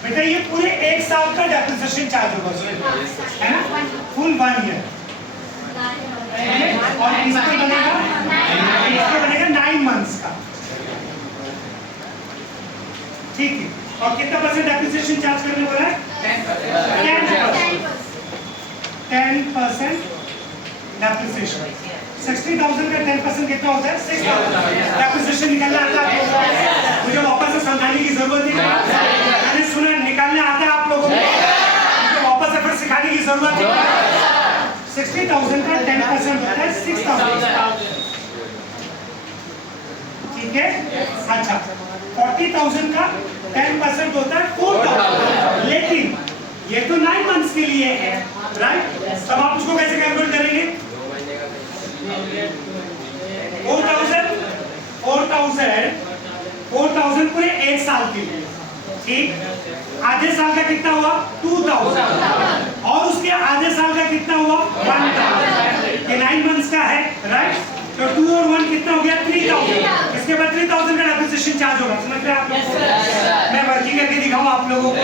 बेटा ये पूरे 1 साल का डेप्रिसिएशन चार्ज होगा, है ना? Full 1 year. और इसका बनेगा 9 मंथ्स का, ठीक है? और कितना परसेंट डेप्रिसिएशन चार्ज करने बोला है? 10% डेप्रिसिएशन। 60,000 का 10% कितना होता है? 6,000। डेप्रिसिएशन निकालना आता है आपको? मुझे वापस से समझाने की जरूरत नहीं है। मैंने सुना निकालने आता है आप लोगों को, मुझे वापस से फिर सिखाने की जरूरत नहीं है। 60,000 का 10% होता है 6,000, ठीक है? अच्छा, 40,000 का 10% होता है 4,000। लेकिन ये तो 9 मंथ्स के लिए है, राइट? तब आप उसको कैसे कैलकुलेट करेंगे? 4,000 पूरे 1 साल के लिए, ठीक? आधे साल का कितना हुआ? 2,000। और उसके आधे साल का कितना हुआ? 1,000। ये 9 मंथ्स का है, राइट? तो 2 और 1 कितना हो गया? 3,000। इसके बाद 3,000 का डेप्रिसिएशन चार्ज होगा। समझ रहे आप लोग? मैं वर्किंग करके दिखाऊं आप लोगों को,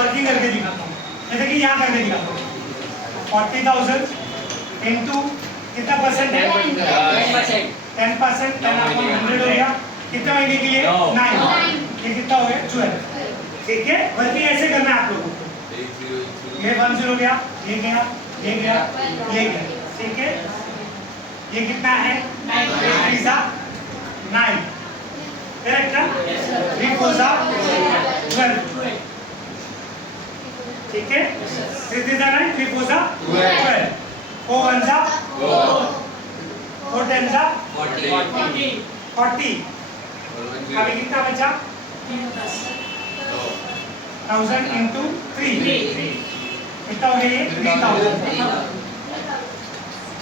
वर्किंग करके दिखाता हूँ। जैसे कि यहाँ करके दिखाता हूँ। 40,000 इनटू कितना परसेंट है? 10%। 10/100 हो गया। कितना महीने के लिए? 9। ये कितना हो गया? 12। ठीक है? वर्किंग ऐसे करना है आप लोगों को। ये 10 गया, ये गया, ये गया, ये गया, ठीक है? ये कितना है? 9। करेक्ट ना? 3 4 12, ठीक है? 3 3 9, 3 4 12, 4 1 4 10 40। अभी कितना बचा? 1000 into 3 कितना हो गया? ये 3,000।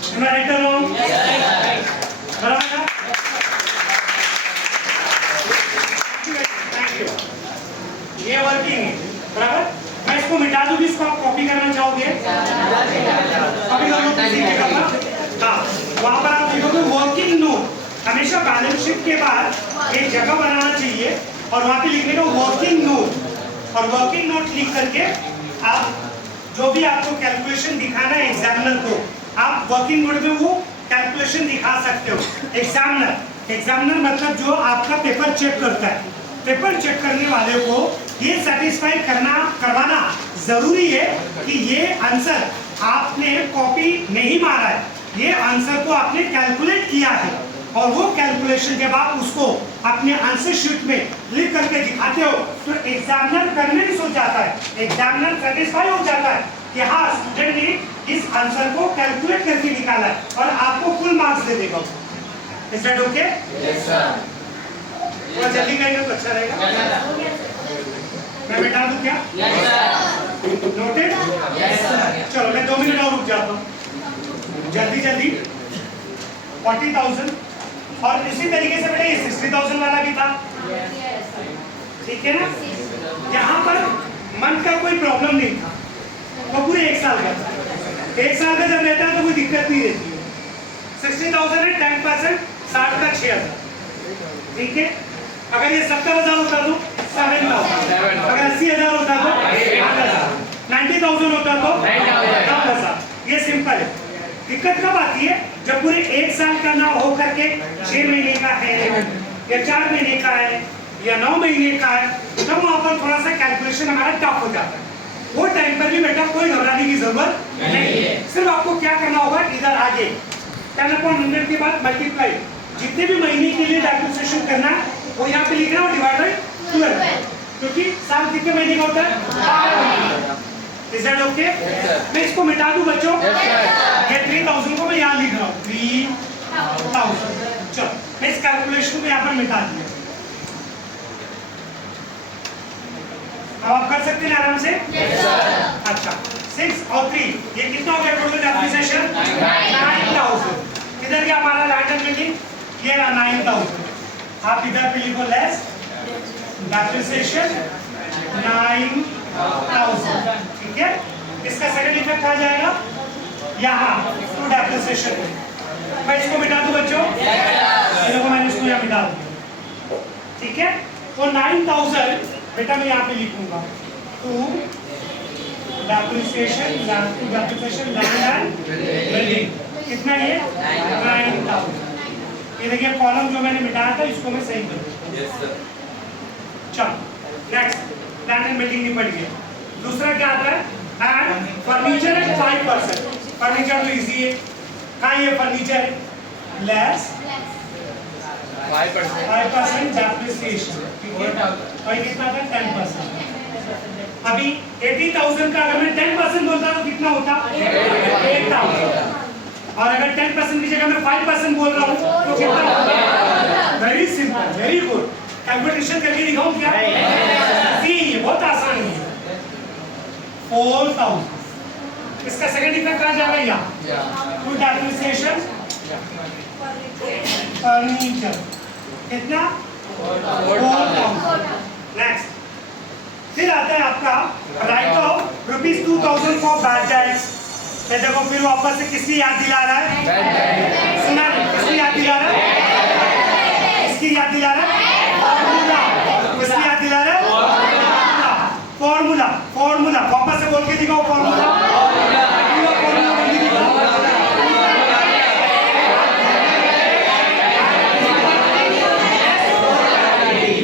Am I right or wrong? बराबर ना? Thank you. ये वर्किंग है, बराबर? मैं इसको मिटा दूं, इसको आप कॉपी करना चाहोगे? कॉपी कर लो किसी जगह पर। हाँ, वहाँ पर आप लिखोगे वर्किंग नोट। हमेशा बैलेंस शीट के बाद एक जगह बनाना चाहिए और वहाँ पे लिखने का वर्किंग नोट। और वर्किंग नोट लिख करके आप जो भी आपको कैलकुलेशन दिखाना है एग्जामिनर को, आप वर्किंग नोट में वो कैलकुलेशन दिखा सकते हो। एग्जामिनर मतलब जो आपका पेपर चेक करता है, पेपर चेक करने वाले को ये सेटिस्फाई करवाना जरूरी है कि ये आंसर आपने कॉपी नहीं मारा है, ये आंसर को आपने कैलकुलेट किया है। और वो कैलकुलेशन जब आप उसको अपने आंसर शीट में लिख करके दिखाते हो तो एग्जामिनर करने ही सोच जाता है, एग्जामिनर सेटिस्फाई हो जाता है कि हाँ स्टूडेंट ने इस आंसर को कैलकुलेट करके निकाला है और आपको फुल मार्क्स दे देगा। Is that okay? Yes sir. थोड़ा जल्दी करेंगे तो अच्छा रहेगा। मैं बिठा दूं क्या? Yes sir. Noted? Yes sir. चलो मैं 2 मिनट और रुक जाता हूँ, जल्दी 40,000 और इसी तरीके से बेटा ये 60,000 वाला भी था, ठीक है ना? यहाँ पर मंथ का कोई प्रॉब्लम नहीं था, वो पूरे 1 साल का था। 1 साल का जब रहता है तो कोई दिक्कत नहीं रहती है। 60,000 है 10%, 60 का 6,000, ठीक है। अगर ये 70,000 होता तो 7,000, अगर 80,000 होता तो 8,000, 90,000 होता तो 9,000। ये सिंपल है। दिक्कत कब आती है? जब पूरे 1 साल का ना हो करके 6 महीने का है या 4 महीने का है या 9 महीने का है, तब वहां पर थोड़ा सा कैलकुलेशन हमारा टफ हो जाता है। वो टाइम पर भी बेटा कोई घबराने की जरूरत नहीं है। सिर्फ आपको क्या करना होगा, इधर आगे 10/100 के बाद मल्टीप्लाई, जितने भी महीने के लिए कैलकुलेशन करना है वो यहाँ पे लिखना है और डिवाइड बाय 12, क्योंकि साल कितने महीने का होता है? 12 महीने। Is that okay? मैं इसको मिटा दूं बच्चों? ये 3,000 को मैं यहाँ लिख रहा हूँ 3,000। चलो मैं इस कैलकुलेशन को यहाँ पर मिटा दिया। अब आप कर सकते हैं आराम से? अच्छा 6 और 3 ये कितना हो गया टोटल डेप्रिसिएशन? 9,000। किधर गया हमारा लैंड एंड बिल्डिंग? ये रहा 9,000। आप इधर पे लिखो लेस डेप्रिसिएशन 9,000, ठीक है। इसका सेकंड इफेक्ट आ जाएगा यहाँ टू डेप्रिसिएशन। मैं इसको मिटा दूं बच्चों? देखो मैंने इसको यहाँ मिटा दिया, ठीक है। तो 9,000 बेटा मैं यहाँ पे लिखूंगा to depreciation land and building. कितना ये? 9,000। ये देखिए कॉलम जो मैंने मिटाया था इसको मैं सही कर दूंगा। चलो नेक्स्ट लैंड एंड बिल्डिंग निपट गया। दूसरा क्या आता है? एंड फर्नीचर है 5%। फर्नीचर तो इजी है। कहाँ ये फर्नीचर? लेस 5% डेप्रिसिएशन, ठीक है। और ये कितना था? 10%। अभी 80,000 का अगर मैं 10% बोलता तो कितना होता? 8,000। और अगर 10% की जगह मैं 5% बोल रहा हूँ तो कितना होगा? Very simple, very good. Calculation करके दिखाऊं क्या? ये बहुत आसान है। 4,000। इसका सेकंड इफेक्ट आ जाएगा यहाँ टू डेप्रिसिएशन फर्नीचर। कितना? 4,000। नेक्स्ट फिर आता है आपका right off ₹2,000 for bad dates. देखो फिर वापस से किसकी याद दिला रहा है? सुना नहीं, किसकी याद दिला रहा है? इसकी याद दिला रहा है? फॉर्मूला। किसकी याद दिला रहा है? फॉर्मूला। फॉर्मूला वापस से बोल के दिखाओ फॉर्मूला।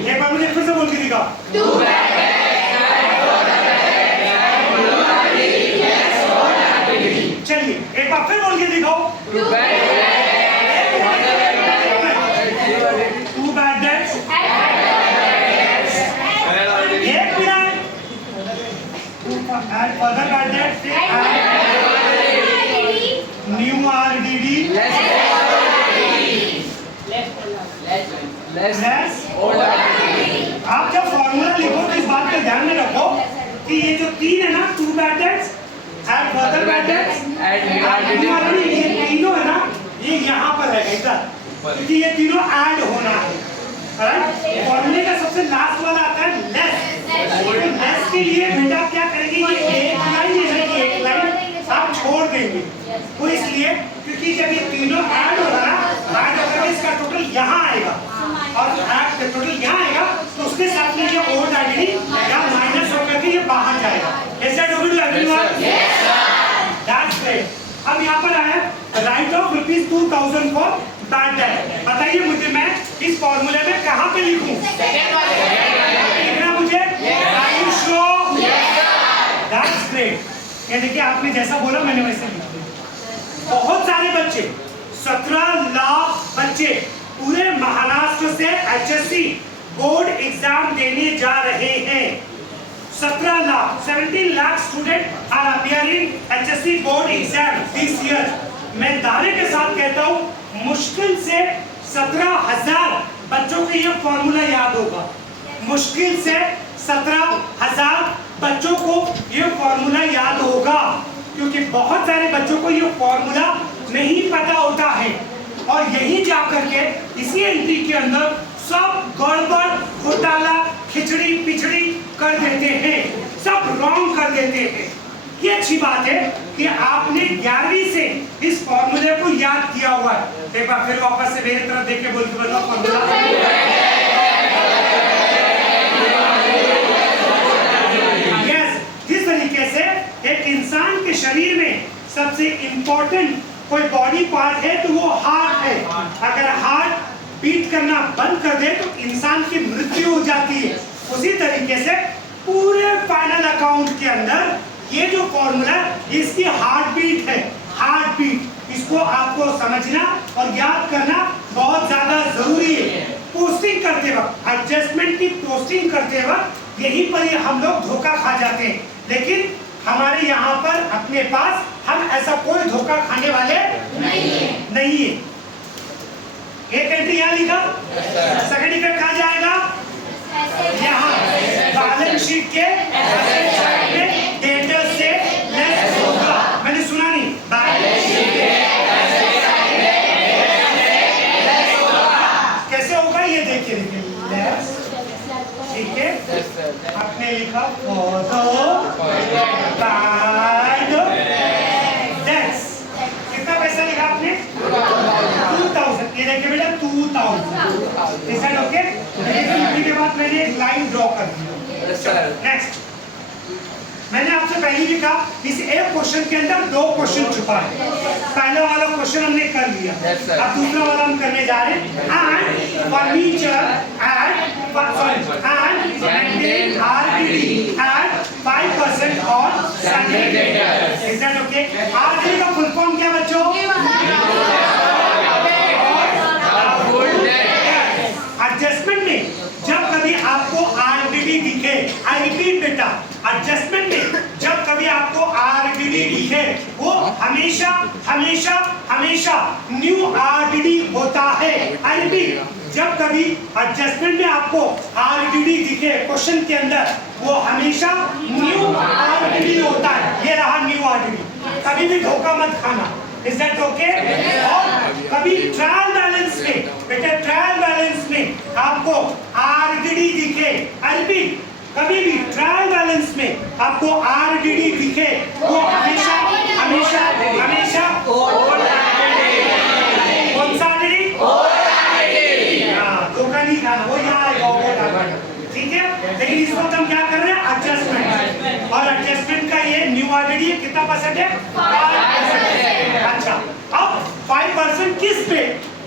एक बार मुझे फिर से बोल के दिखाओ। चलिए एक बार फिर बोल के दिखाओ। टू बैड डेट्स, एक minute. Further bad dates, new RDD, less. आप जब फॉर्मूला लिखो तो इस बात का ध्यान में रखो कि ये जो 3 है ना, to bad debts and further bad debts ये तीनों है ना, ये यहाँ पर है इधर, क्योंकि ये तीनों ऐड होना है। फॉर्मूले का सबसे लास्ट वाला आता है लेस। तो लेस के लिए बेटा क्या करेंगे? ये एक लाइन है, एक लाइन आप छोड़ देंगे। वो इसलिए क्योंकि जब ये तीनों ऐड होगा ना, ऐड होकर के इसका टोटल यहाँ आएगा और ऐड टोटल यहाँ आएगा, तो उसके साथ में ये ओल्ड आइडेंटिटी या माइनस होकर के ये बाहर जाएगा। ऐसा डोगी to everyone? Yes sir. That's great. अब यहाँ पर आया write off ₹2,000 for bad debt. बताइए मुझे मैं इस फॉर्मूले में कहाँ पे लिखूं? लिखना मुझे? Are you sure? Yes sir. That's great. ये देखिए आपने जैसा बोला मैंने वैसे लिख दिया। बहुत सारे बच्चे 17 लाख बच्चे पूरे महाराष्ट्र से HSC बोर्ड एग्जाम देने जा रहे हैं। 17 lakh student are appearing HSC board exam this year. मैं दावे के साथ कहता हूँ मुश्किल से 17,000 बच्चों को ये फॉर्मूला याद होगा। मुश्किल से 17,000 बच्चों को ये फॉर्मूला याद होगा, क्योंकि बहुत सारे बच्चों को ये फॉर्मूला नहीं पता होता है और यहीं जा करके इसी एंट्री के अंदर सब गड़बड़ घोटाला खिचड़ी पिचड़ी कर देते हैं, सब रॉन्ग कर देते हैं। ये अच्छी बात है कि आपने 11वीं से इस फॉर्मूले को याद किया हुआ है। एक बार फिर वापस से मेरी तरफ देख के बोल के बताओ फॉर्मूला। यस, जिस तरीके से एक इंसान के शरीर में सबसे इंपॉर्टेंट कोई बॉडी पार्ट है तो वो हार्ट है। अगर हार्ट बीट करना बंद कर दे तो इंसान की मृत्यु हो जाती है। उसी तरीके से पूरे फाइनल अकाउंट के अंदर ये जो फॉर्मूला इसकी हार्ट बीट है। हार्ट बीट, इसको आपको समझना और याद करना बहुत ज्यादा जरूरी है। पोस्टिंग करते वक्त, एडजस्टमेंट की पोस्टिंग करते वक्त यहीं पर ही हम लोग धोखा खा जाते हैं। लेकिन हमारे यहाँ पर अपने पास हम ऐसा कोई धोखा खाने वाले नहीं है। एक एंट्री यहाँ लिखा, सेकंड इफेक्ट कहाँ जाएगा? यहाँ बैलेंस शीट के डेटर से लेस होगा। मैंने सुना नहीं, बैलेंस शीट के कैसे होगा ये देखिए। लेस, ठीक है, आपने लिखा फॉर द डेट्स। कितना पैसा लिखा आपने? 2000। ये देखिए बेटा 2000। Is that okay? के बाद मैंने एक लाइन ड्रॉ कर दी। नेक्स्ट, मैंने आपसे पहले भी कहा इस एक क्वेश्चन के अंदर दो क्वेश्चन छुपा है। पहला वाला क्वेश्चन हमने कर लिया, अब दूसरा वाला हम करने जा रहे हैं। And furniture and maintain RDD at 5% on sundry. Is that okay? RDD का फुल फॉर्म क्या बच्चों? एडजस्टमेंट में जब कभी आपको आरडीडी दिखे, आई रिपीट बेटा, एडजस्टमेंट में जब कभी आपको आरडीडी दिखे वो हमेशा हमेशा हमेशा न्यू आरडीडी होता है। आई रिपीट, जब कभी एडजस्टमेंट में आपको आरडीडी दिखे क्वेश्चन के अंदर वो हमेशा न्यू आरडीडी होता है। ये रहा न्यू आरडीडी। कभी भी धोखा मत खाना। Is that okay? और कभी ट्रायल बैलेंस में बेटा, ट्रायल बैलेंस में आपको आरडीडी दिखे, आई रिपीट, कभी भी ट्रायल बैलेंस में आपको आरडीडी दिखे वो हमेशा हमेशा हमेशा कौन सा आरडीडी? धोखा नहीं खाना, वो यहाँ आएगा। ठीक है, लेकिन इस वक्त हम क्या कर रहे हैं? एडजस्टमेंट। और एडजस्टमेंट का ये न्यू आरडीडी कितना परसेंट है? 5%। अच्छा, अब 5% किस पे?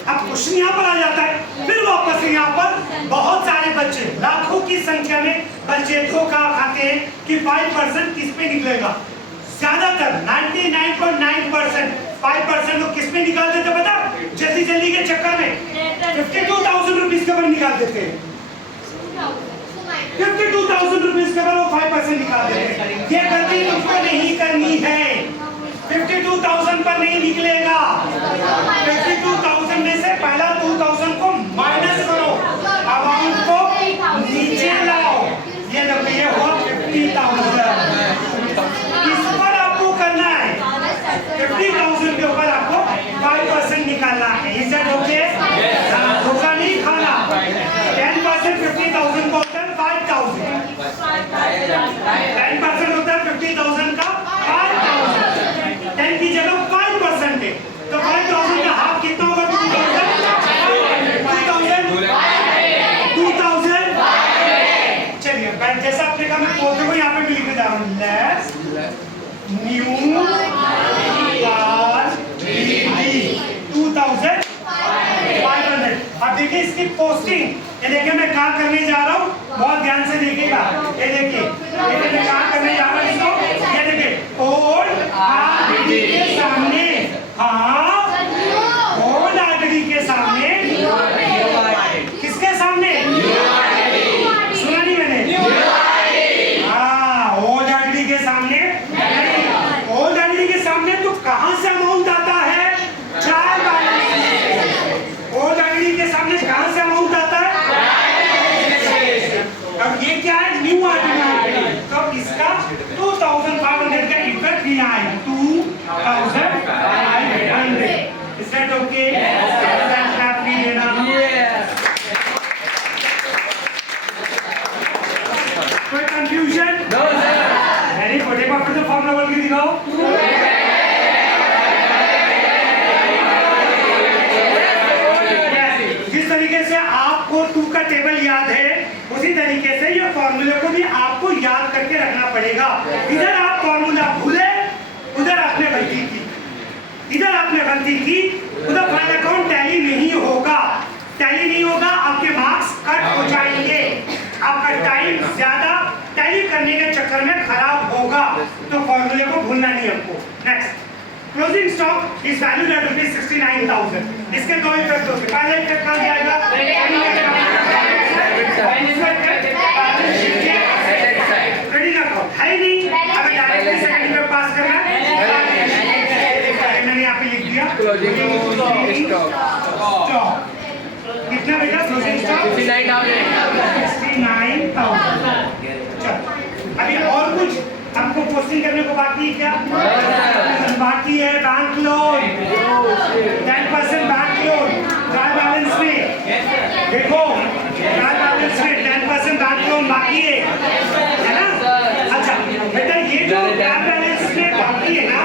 अब क्वेश्चन यहाँ पर आ जाता है। फिर वापस से यहाँ पर बहुत सारे बच्चे, लाखों की संख्या में बच्चे धोखा खाते हैं कि 5% किस पे निकलेगा। ज्यादातर 99.9% 5% लोग किस पे निकाल देते पता? जल्दी जल्दी के चक्कर में 52,000 रुपीज के ऊपर निकाल देते हैं। 52,000 रुपीज के ऊपर वो 5% निकाल देते हैं। ये गलती तुमको नहीं करनी है। 52,000 पर नहीं निकलेगा। 52,000 में से पहला 2,000 को माइनस करो, अमाउंट को नीचे लाओ। ये देखो, ये हुआ 50,000। इस पर आपको करना है 50,000 के ऊपर आपको 5% निकालना है। Is that okay? धोखा नहीं खाना। 10% 50,000 को होता है 5,000। 10% होता है 50,000 का 5,000। 10 की जगह 5% है तो 5,000 का हाफ कितना होगा? 2,000। चलिए, जैसा आपने कहा मैं बोलते हुए यहाँ पे भी लिखे जा रहा हूँ। Less new RDD 2,500। अब देखिए इसकी पोस्टिंग, ये देखिए मैं क्या करने जा रहा हूँ, बहुत ध्यान से देखिएगा। ये देखिए मैं क्या करने जा रहा हूँ इसको। ये देखिए ओल्ड आरडीडी के सामने, हाँ ओल्ड आरडीडी के सामने, किसके सामने? सुना नहीं मैंने? हाँ, ओल्ड आरडीडी के सामने। ओल्ड आरडीडी के सामने तो कहाँ से अमाउंट आता है? Trial balance. ओल्ड आरडीडी के सामने कहाँ से अमाउंट आता है? अब ये क्या है? New RDD. तो इसका 2,500 का इफेक्ट भी आएगा। 2,500 उसी तरीके से ये फॉर्मूले को भी आपको याद करके रखना पड़ेगा। इधर आप फॉर्मूला भूले, उधर आपने गलती की, इधर आपने गलती की, उधर फाइनल अकाउंट टैली नहीं होगा, टैली नहीं होगा, आपके मार्क्स कट हो जाएंगे, आपका टाइम ज्यादा टैली करने के चक्कर में खराब होगा। तो फॉर्मूले को भूलना नहीं हमको। Next, closing stock is valued at ₹69,000। इसके दो इफेक्ट होते हैं। पहला इफेक्ट कहाँ जाएगा? क्रेडिट अकाउंट है नहीं, अगर डायरेक्टली सेकंड में पास करना है, मैंने यहाँ पे लिख दिया क्लोजिंग स्टॉक। कितना बेटा क्लोजिंग स्टॉक? 69,000। चलो अभी और कुछ आपको पोस्टिंग करने को बाकी है क्या? बाकी है bank loan, 10% bank loan trial balance में। देखो ट्रायल बैलेंस में 10% बैंक लोन बाकी है ना? अच्छा बेटा, ये जो ट्रायल बैलेंस में बाकी है ना,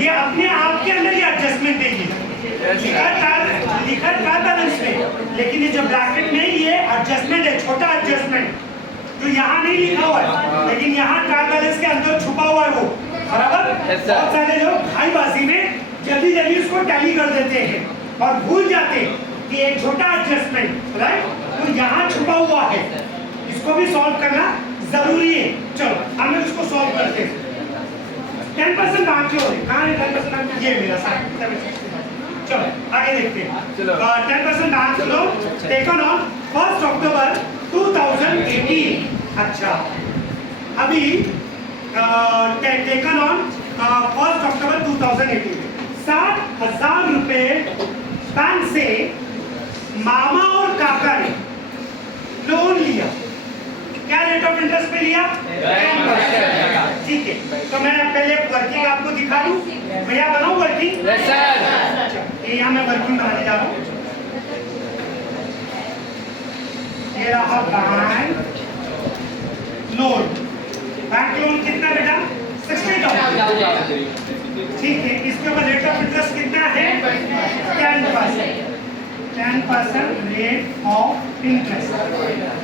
ये अपने आप के अंदर ही एडजस्टमेंट देगी, लिखा ट्रायल बैलेंस में, लेकिन ये जो ब्रैकेट में ये एडजस्टमेंट है, छोटा एडजस्टमेंट जो यहाँ नहीं लिखा हुआ है, लेकिन यहाँ ट्रायल बैलेंस के अंदर छुपा हुआ है वो, बराबर। बहुत सारे लोग भाईबाजी में जल्दी जल्दी उसको टैली कर देते हैं और भूल जाते हैं कि एक छोटा एडजस्टमेंट, राइट, तो यहाँ छुपा हुआ है, इसको भी सॉल्व करना जरूरी है। चलो हम इसको सॉल्व करते हैं। 10% बैंक लोन कहाँ है? 10% ये मेरा साथ। चलो आगे देखते हैं। 10% बैंक लोन टेकन ऑन 1 अक्टूबर 2018। अच्छा अभी टेकन ऑन 1 अक्टूबर 2018, 60,000 रुपए बैंक से मामा और काका ने लोन लिया। क्या रेट ऑफ इंटरेस्ट पे लिया? 10%। ठीक है, तो मैं पहले वर्किंग आपको दिखा दूं। भैया बनाओ वर्किंग। ये यहाँ मैं वर्किंग बनाने जा रहा हूँ। ये रहा बैंक लोन। बैंक लोन कितना बेटा? 60,000। ठीक है, इसके ऊपर रेट ऑफ इंटरेस्ट कितना है? 10%। 10% रेट ऑफ इंटरेस्ट।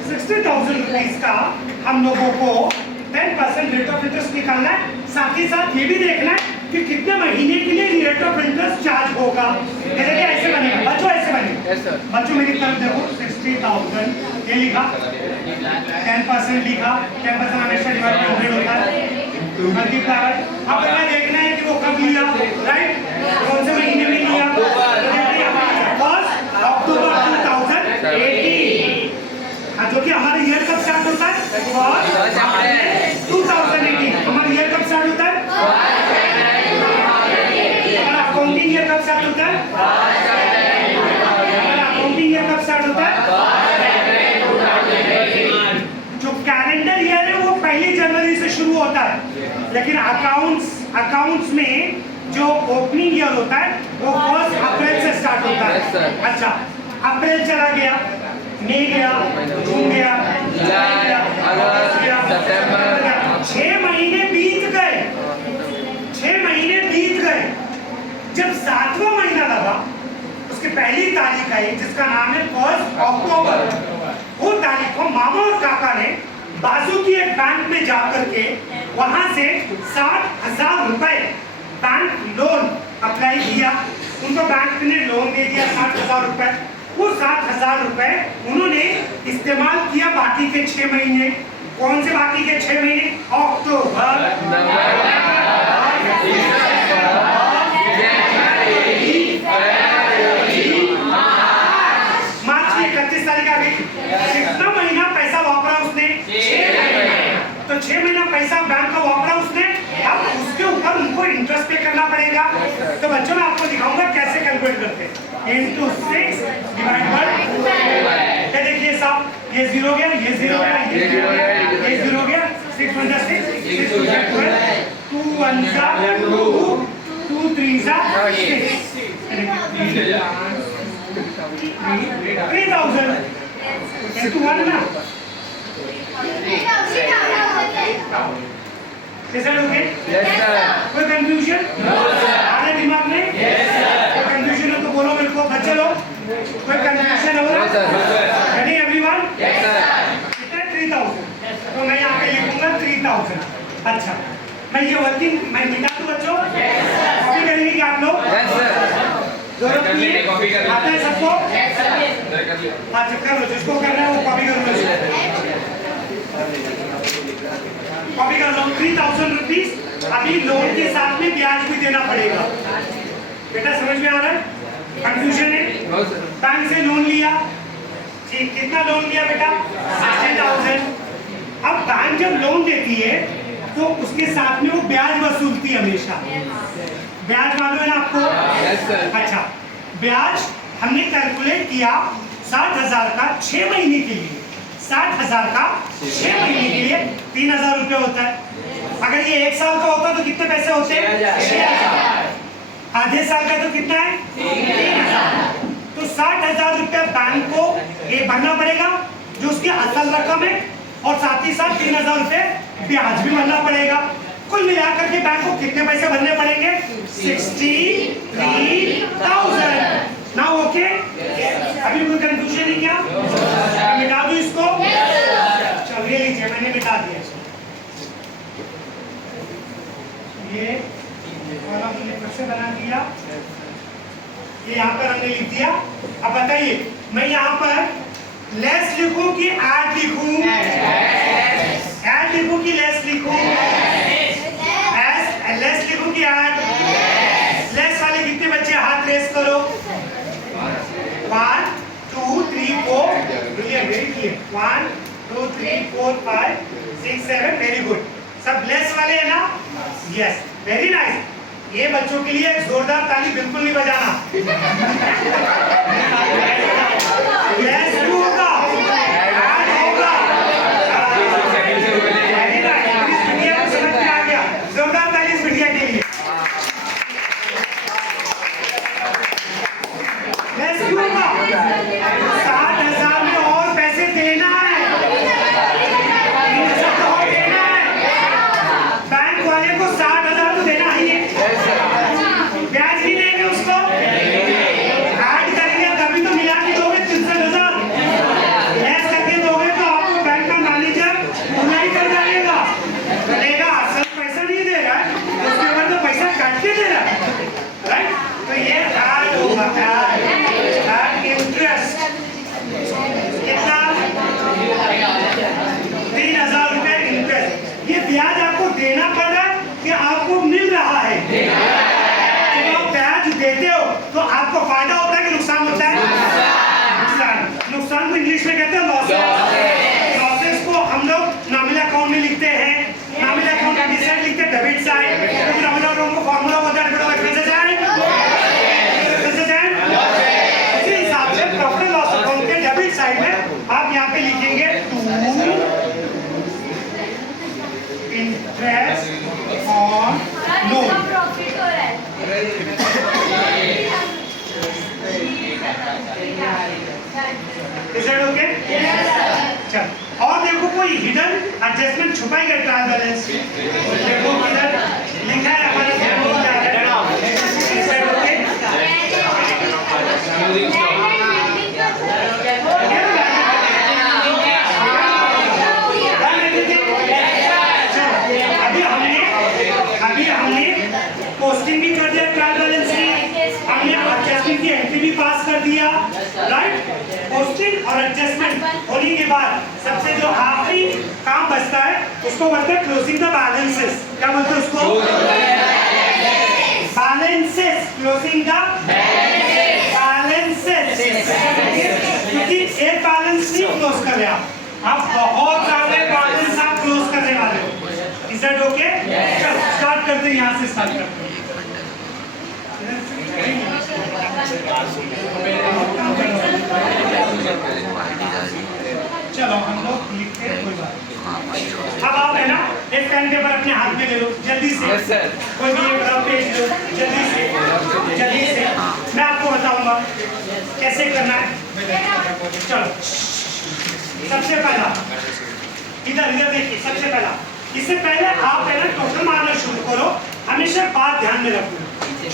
60,000 रुपीज का हम लोगों को 10% रेट ऑफ इंटरेस्ट निकालना है। साथ ही साथ ये भी देखना है कि कितने महीने के लिए रेट ऑफ इंटरेस्ट चार्ज होगा। ऐसे बनेगा बच्चों, ऐसे बनेगा। बच्चों मेरी तरफ देखो, 60,000 ये लिखा, 10% लिखा, 10% हमेशा डिवाइड बाय 100 होता है, मल्टीप्लाई। अब हमें देखना है कि वो कब लिया, राइट, कौन से महीने में लिया। अक्टूबर 2018, जो कि हमारा ईयर कब स्टार्ट होता है? 2018। हमारा ईयर कब स्टार्ट होता है? हमारा अकाउंटिंग ईयर कब स्टार्ट होता है? हमारा अकाउंटिंग ईयर कब स्टार्ट होता है? जो कैलेंडर ईयर है वो 1 जनवरी से शुरू होता है, लेकिन अकाउंट्स में जो ओपनिंग ईयर होता है वो 1 अप्रैल से स्टार्ट होता है। अच्छा, अप्रैल चला गया, मई गया, जून गया, जुलाई गया, अगस्त गया, सितंबर गया, 6 महीने बीत गए। 6 महीने बीत गए। जब 7वां महीना लगा, उसकी पहली तारीख आई जिसका नाम है 1 अक्टूबर। वो तारीख को मामा और काका ने बाजू की एक बैंक में जाकर के वहां से 60,000 रुपए बैंक लोन अप्लाई किया। उनको बैंक ने लोन दे दिया 60,000 रुपए। वो 60,000 रुपए उन्होंने इस्तेमाल किया बाकी के 6 महीने। कौन से बाकी के 6 महीने? अक्टूबर, मार्च की 31 तारीख आ गई। कितना महीना पैसा वापरा उसने? 6 महीना। तो 6 महीना पैसा बैंक का वापरा उसने। अब उसके ऊपर उनको इंटरेस्ट पे करना पड़ेगा। तो बच्चों मैं आपको दिखाऊंगा कैसे कैलकुलेट करते हैं। into 6 divided by 2। ये देखिए साहब, ये 0 गया, ये 0 गया, ये 0 गया, ये 0 गया। 6 1 जा 6, 6 2 जा 12, 2 1 जा 2, 2 3 जा 6। 3,000 into 1 ना। कैसे लोगे? कोई कंफ्यूजन? आ रहा दिमाग में? कोई कंफ्यूजन हो तो बोलो मेरे को। बच्चे लोग कोई कंफ्यूजन हो रहा है? Ready everyone? कितने 3000। अच्छा, मैं ये वर्किंग मैं मिटा दूं बच्चों? कॉपी करेंगे क्या आप लोग? जरूरत नहीं है, आता है सबको? अच्छा कर लो, जिसको करना है वो कॉपी कर लो, कॉपी कर लो। 3000 रुपीज अभी लोन के साथ में ब्याज भी देना पड़ेगा। बेटा समझ में आ रहा है? कंफ्यूजन है? बैंक से लोन लिया, ठीक, कितना लोन लिया बेटा? 60,000। अब बैंक जब लोन देती है तो उसके साथ में वो ब्याज वसूलती है हमेशा। ब्याज मालूम है ना आपको? अच्छा, ब्याज हमने कैलकुलेट किया 60,000 का 6 महीने के लिए। 60,000 का 6 महीने के लिए 3,000 रुपये होता है। अगर ये 1 साल का होता तो कितने पैसे होते हैं? 6,000। आधे साल का तो कितना है? 3,000। तो 60,000 रुपये बैंक को ये भरना पड़ेगा जो उसकी असल रकम है, और साथ ही साथ 3,000 रुपये ब्याज भी भरना पड़ेगा। कुल मिलाकर के बैंक को कितने पैसे भरने पड़ेंगे? 63,000। Now okay? अभी कोई कंफ्यूजन नहीं क्या? मैं मिटा दूं इसको? चलो ये लीजिए, मैंने मिटा दिया इसको। ये कॉलम हमने फिर से बना दिया, ये यहाँ पर हमने लिख दिया। अब बताइए, मैं यहाँ पर लेस लिखूं कि ऐड लिखूं? ऐड लिखूं कि लेस लिखूं? लेस लिखूं कि ऐड? लेस वाले कितने बच्चे हाथ रेस करो? 1 2 3 4, वेरी क्लियर। 1 2 3 4 5 6 7, very good. सब लेस वाले है ना? Yes, very nice. ये बच्चों के लिए जोरदार ताली बिल्कुल नहीं बजाना। लेस क्यों होगा? ऐड होगा। वेरी नाइस, इस मीडिया को समझ में आ गया। जोरदार ताली इस मीडिया के लिए। लेस क्यों होगा? 60,000 में और पैसे देना है, 3,000 और देना है। बैंक वाले को 60,000 तो देना ही है। ब्याज नहीं देंगे उसको, ऐड करेंगे तभी तो मिला के दोगे 63,000। लेस करके दोगे तो आपको बैंक का मैनेजर धुलाई कर डालेगा, बोलेगा असल पैसा नहीं दे रहा है, उसके ऊपर तो पैसा काट के दे रहा है, राइट? तो ये ऐड होगा, ऐड इंटरेस्ट। कितना? 3,000 रुपए इंटरेस्ट। ये ब्याज आपको देना पड़ रहा है कि आपको मिल रहा है? जब आप ब्याज देते हो तो आपको फायदा होता है कि नुकसान होता है? नुकसान। नुकसान को इंग्लिश में कहते हैं लॉसेस। लॉसेस को हम लोग नॉमिनल अकाउंट में लिखते हैं। नॉमिनल अकाउंट का किस साइड लिखते हैं? Debit side. तो नॉमिनल अकाउंट का फार्मूला होता है एक्सपेंसेस एंड इसी हिसाब से प्रॉफिट एंड लॉस अकाउंट के डेबिट साइड में आप यहाँ पे लिखेंगे to interest on loan. Is that okay? चल, और देखो कोई हिडन एडजस्टमेंट छुपाएगा ट्रायल बैलेंस? देखो इधर लिखा है हमारे फॉर्मूला क्या है? Is that okay? अभी हमने पोस्टिंग भी कर दिया ट्रायल बैलेंस की, हमने एडजस्टमेंट की एंट्री भी पास कर दिया, राइट? पोस्टिंग और एडजस्टमेंट होने के बाद सबसे जो आखिरी काम बचता है उसको बोलते हैं क्लोजिंग द बैलेंसेस। क्या बोलते हैं उसको? बैलेंसेस। Closing the balances. क्योंकि एक बैलेंस नहीं क्लोज कर रहे आप बहुत सारे बैलेंस आप क्लोज करने वाले हो। Is that okay? चलो स्टार्ट करते हैं, यहाँ से स्टार्ट करते हैं। चलो हम लोग लिखते हैं, कोई बात। अब आप है ना एक पेन पेपर अपने हाथ में ले लो जल्दी से। कोई भी एक रफ पेज लो जल्दी से, जल्दी से। मैं आपको बताऊंगा कैसे करना है। चलो सबसे पहला इधर इधर देखिए। सबसे पहला, इससे पहले आप पहले टोटल मारना शुरू करो। हमेशा बात ध्यान में रखो,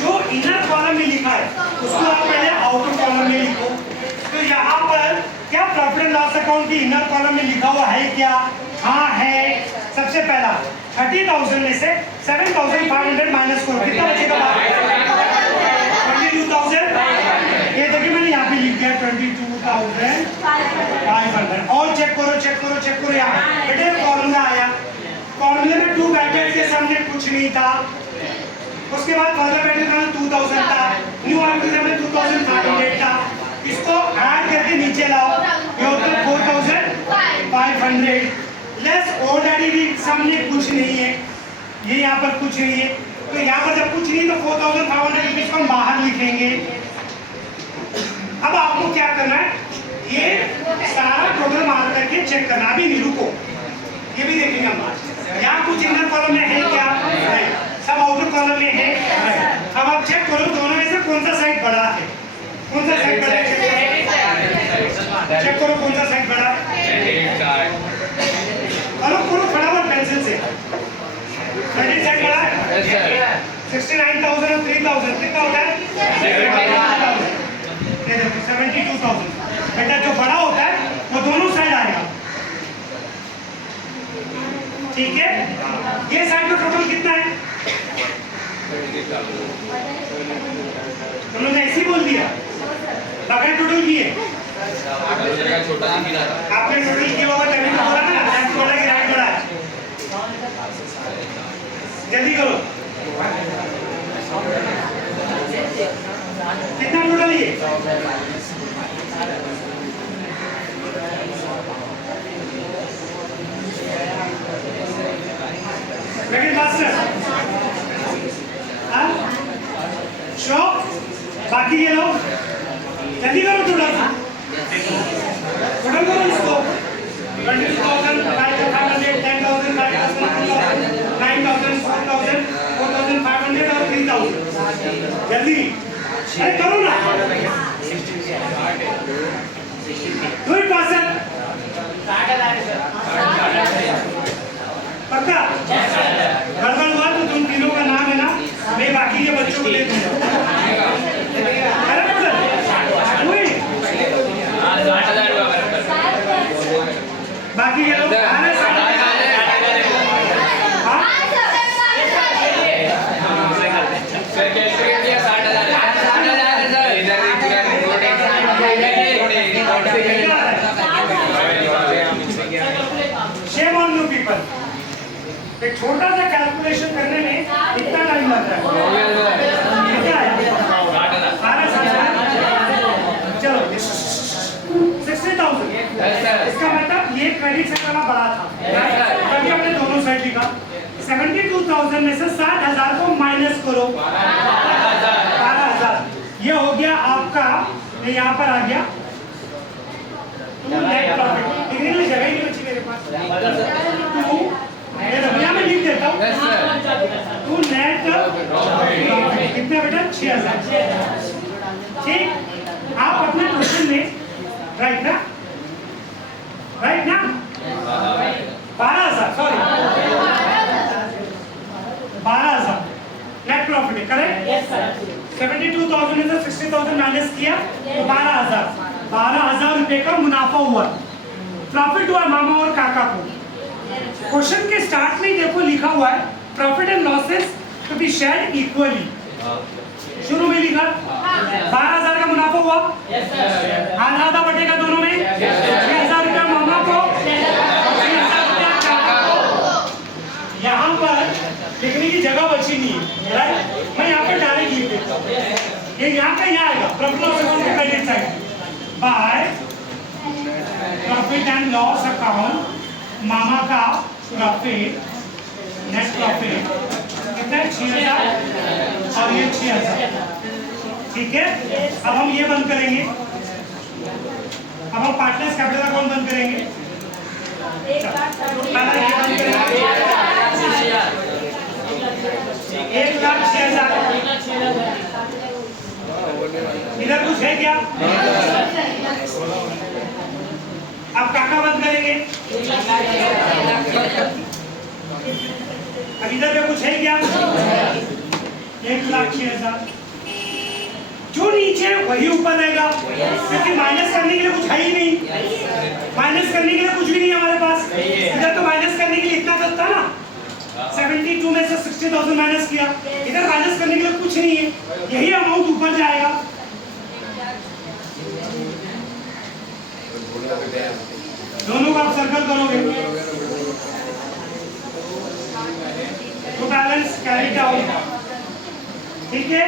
जो इनर कॉलम में लिखा है उसको आप पहले आउटर कॉलम में लिखो। तो यहाँ पर क्या प्रॉफिट एंड लॉस अकाउंट की इनर कॉलम में लिखा हुआ है क्या? हाँ है। सबसे पहला 30,000 में से 7,500 माइनस करो, कितना बचेगा? 22,000। ये देखिए मैंने यहाँ पे लिख दिया 22,500। और चेक करो यहाँ बेटे कॉलम में आया, कॉलम में 2 ब्रैकेट के सामने कुछ नहीं था, उसके बाद फर्दर ब्रैकेट में 2,000 था, न्यू आर्टिकल में 2,500 था, इसको ऐड करके नीचे लाओ, ये होता है 4,500 लेस ऑलरेडी भी सामने कुछ नहीं है, ये यहाँ पर कुछ नहीं है, तो यहाँ पर जब कुछ नहीं तो 4,500 रुपीज को हम बाहर लिखेंगे। अब आपको क्या करना है, ये सारा टोटल मार करके चेक करना, अभी नहीं रुको, ये भी देखेंगे हम। यहाँ कुछ इनर कॉलम में है क्या? नहीं। सब आउटर कॉलम में है। अब आप चेक करो दोनों में से कौन सा साइड बड़ा है, कौन सा साइड बड़ा है, चेक करो कौन सा साइड बड़ा है। करो फटाफट पेंसिल से, क्रेडिट साइड बड़ा है 69,000 और 3,000 कितना होता है? 72,000। बेटा जो बड़ा होता है वो दोनों साइड आएगा, ठीक है? ये साइड का टोटल कितना है? उन्होंने ऐसे ही बोल दिया, बगैर टोटल किए आपने टोटल किया होगा तभी तो बोला ना, लेफ्ट बड़ा कि राइट बड़ा है। जल्दी करो, कितना टोटल ये? बाकी ये लोग जल्दी करो, टोटल करो इसको 22,000, 5,500, 10,000, 5,000, 9,000, 4,000, 4,500 और 3,000। जल्दी अरे करो ना, डू इट फास्टर। पक्का गड़बड़ हुआ तो तुम तीनों का नाम है ना, मैं बाकी के बच्चों को दे दूंगा। बाकी ये लोग शेम ऑन यू पीपल, एक छोटा सा कैलकुलेशन करने में इतना टाइम लगता है। चलो 60,000, इसका मतलब ये क्रेडिट साइड वाला बड़ा था, तभी हमने दोनों साइड लिखा। 72,000 में से 60,000 को माइनस करो, 12,000 ये हो गया आपका, ये यहाँ पर आ गया नेट प्रॉफिट। लिखने के लिए जगह ही नहीं बची मेरे पास, तो ये रबिया में लिख देता हूँ टू नेट प्रॉफिट कितना बेटा? 6,000। ठीक, आप अपने क्वेश्चन में राइट ना 12,000 सॉरी 12,000 नेट प्रॉफिट है, करेक्ट? 72,000 में से 60,000 माइनस किया तो 12,000 रुपए का मुनाफा हुआ, प्रॉफिट हुआ मामा और काका को। क्वेश्चन के स्टार्ट में देखो लिखा हुआ है profit and losses to be shared equally, शुरू में लिखा 12,000 का मुनाफा हुआ, आधा आधा बटेगा दोनों में, 6,000 रुपया मामा को, 6,000 रुपया काका को। यहाँ पर लिखने की जगह बची नहीं है, राइट? मैं यहाँ पर डायरेक्ट लिख देता हूँ, ये यहाँ का यहाँ आएगा प्रॉफिट लॉस अकाउंट के credit side by profit and loss account, मामा का प्रॉफिट नेट प्रॉफिट कितना है? 6,000 और ये 6,000, ठीक है? अब हम ये बंद करेंगे, अब हम पार्टनर्स कैपिटल अकाउंट बंद करेंगे, पहला ये बंद करेंगे 1,06,000। इधर कुछ है क्या? अब काका बंद करेंगे, अब इधर पे कुछ है क्या? 1,06,000। जो नीचे वही ऊपर रहेगा, क्योंकि माइनस करने के लिए कुछ है ही नहीं, माइनस करने के लिए कुछ भी नहीं हमारे पास। इधर तो माइनस करने के लिए इतना था ना, 72 में से 60,000 माइनस किया, इधर माइनस करने के लिए कुछ नहीं है, यही अमाउंट ऊपर जाएगा। दोनों को आप सर्कल करोगे तो बैलेंस कैरी डाउन, ठीक है।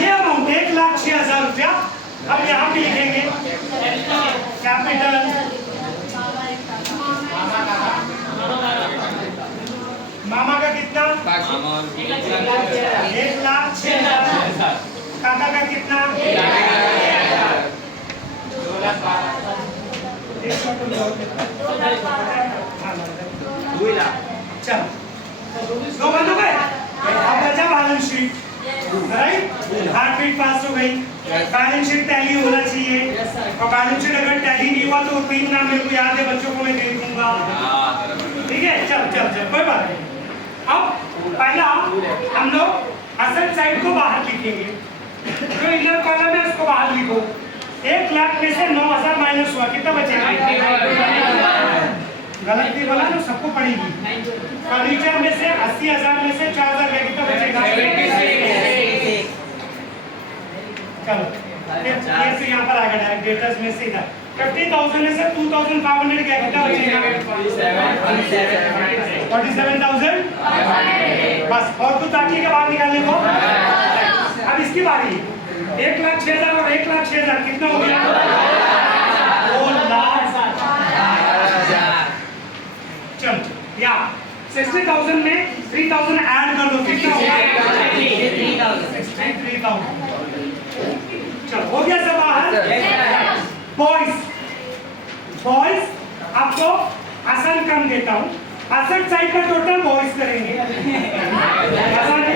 ये अमाउंट 1,06,000 रुपया अब यहाँ पे लिखेंगे कैपिटल मामा का कितना 1,06,000, काका का कितना 2,00,000। चल दो बंद हो गए। अब बचा balance sheet, right. Heart beat pass हो गई, बैलेंस शीट टैली होना चाहिए, और बैलेंस शीट अगर टैली नहीं हुआ तो 3 नाम मेरे को याद है, बच्चों को मैं दे दूंगा, ठीक है। चल चल चल कोई बात नहीं। अब पहला हम लोग असेट साइड को बाहर लिखेंगे, जो इनर कॉलम है उसको बाहर लिखो। 1,00,000 में से 9,000 माइनस हुआ, कितना बचेगा? गलत नहीं बोला तो सबको पड़ेगी। फर्नीचर में से 80,000 में से 4,000 गया, कितना बचेगा? चलो ये से यहाँ पर आ गया डायरेक्ट डेटर्स में से इधर 50,000 में से 2,500 गया, कितना बचेगा? 47,000 बस। और कुछ बाकी के बाद निकालने को। अब इसकी बारी 1,06,000 और 1,06,000 कितना हो गया? 2,00,000। चल या 60,000 में 3,000 ऐड कर दो, कितना हो गया? 63,000। चल हो गया सब बाहर। बॉयज बॉयज आपको आसान काम देता हूँ, असेट साइड का टोटल बॉयज करेंगे, आसान है।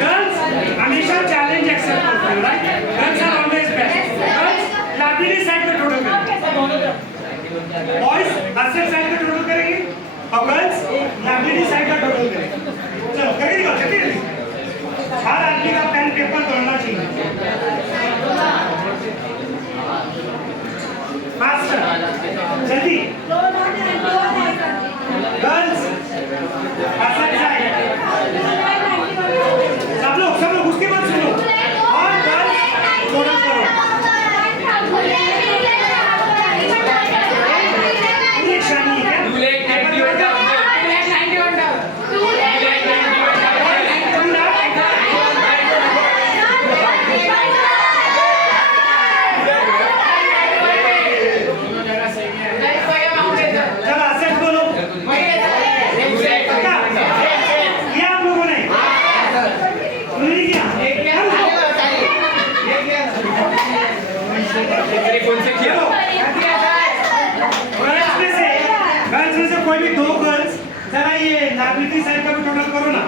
गर्ल्स हमेशा चैलेंज एक्सेप्ट करती है, right. Girls are always best. Girls library side का टोटल करेंगे, बॉयज असेट साइड का टोटल करेंगे, और गर्ल्स लाइब्रेरी साइड का टोटल करेंगे। चलो करेंगे, जल्दी जल्दी। हर आदमी का पेन पेपर तोड़ना चाहिए, फास्टर जल्दी। गर्ल्स असेट साइड, सब लोग उसके बाद सुनो, और गर्ल्स टोटल करो। शानी है कोई भी 2 गर्ल्स जरा ये लाइब्रेरी साइड का भी टोटल करो ना।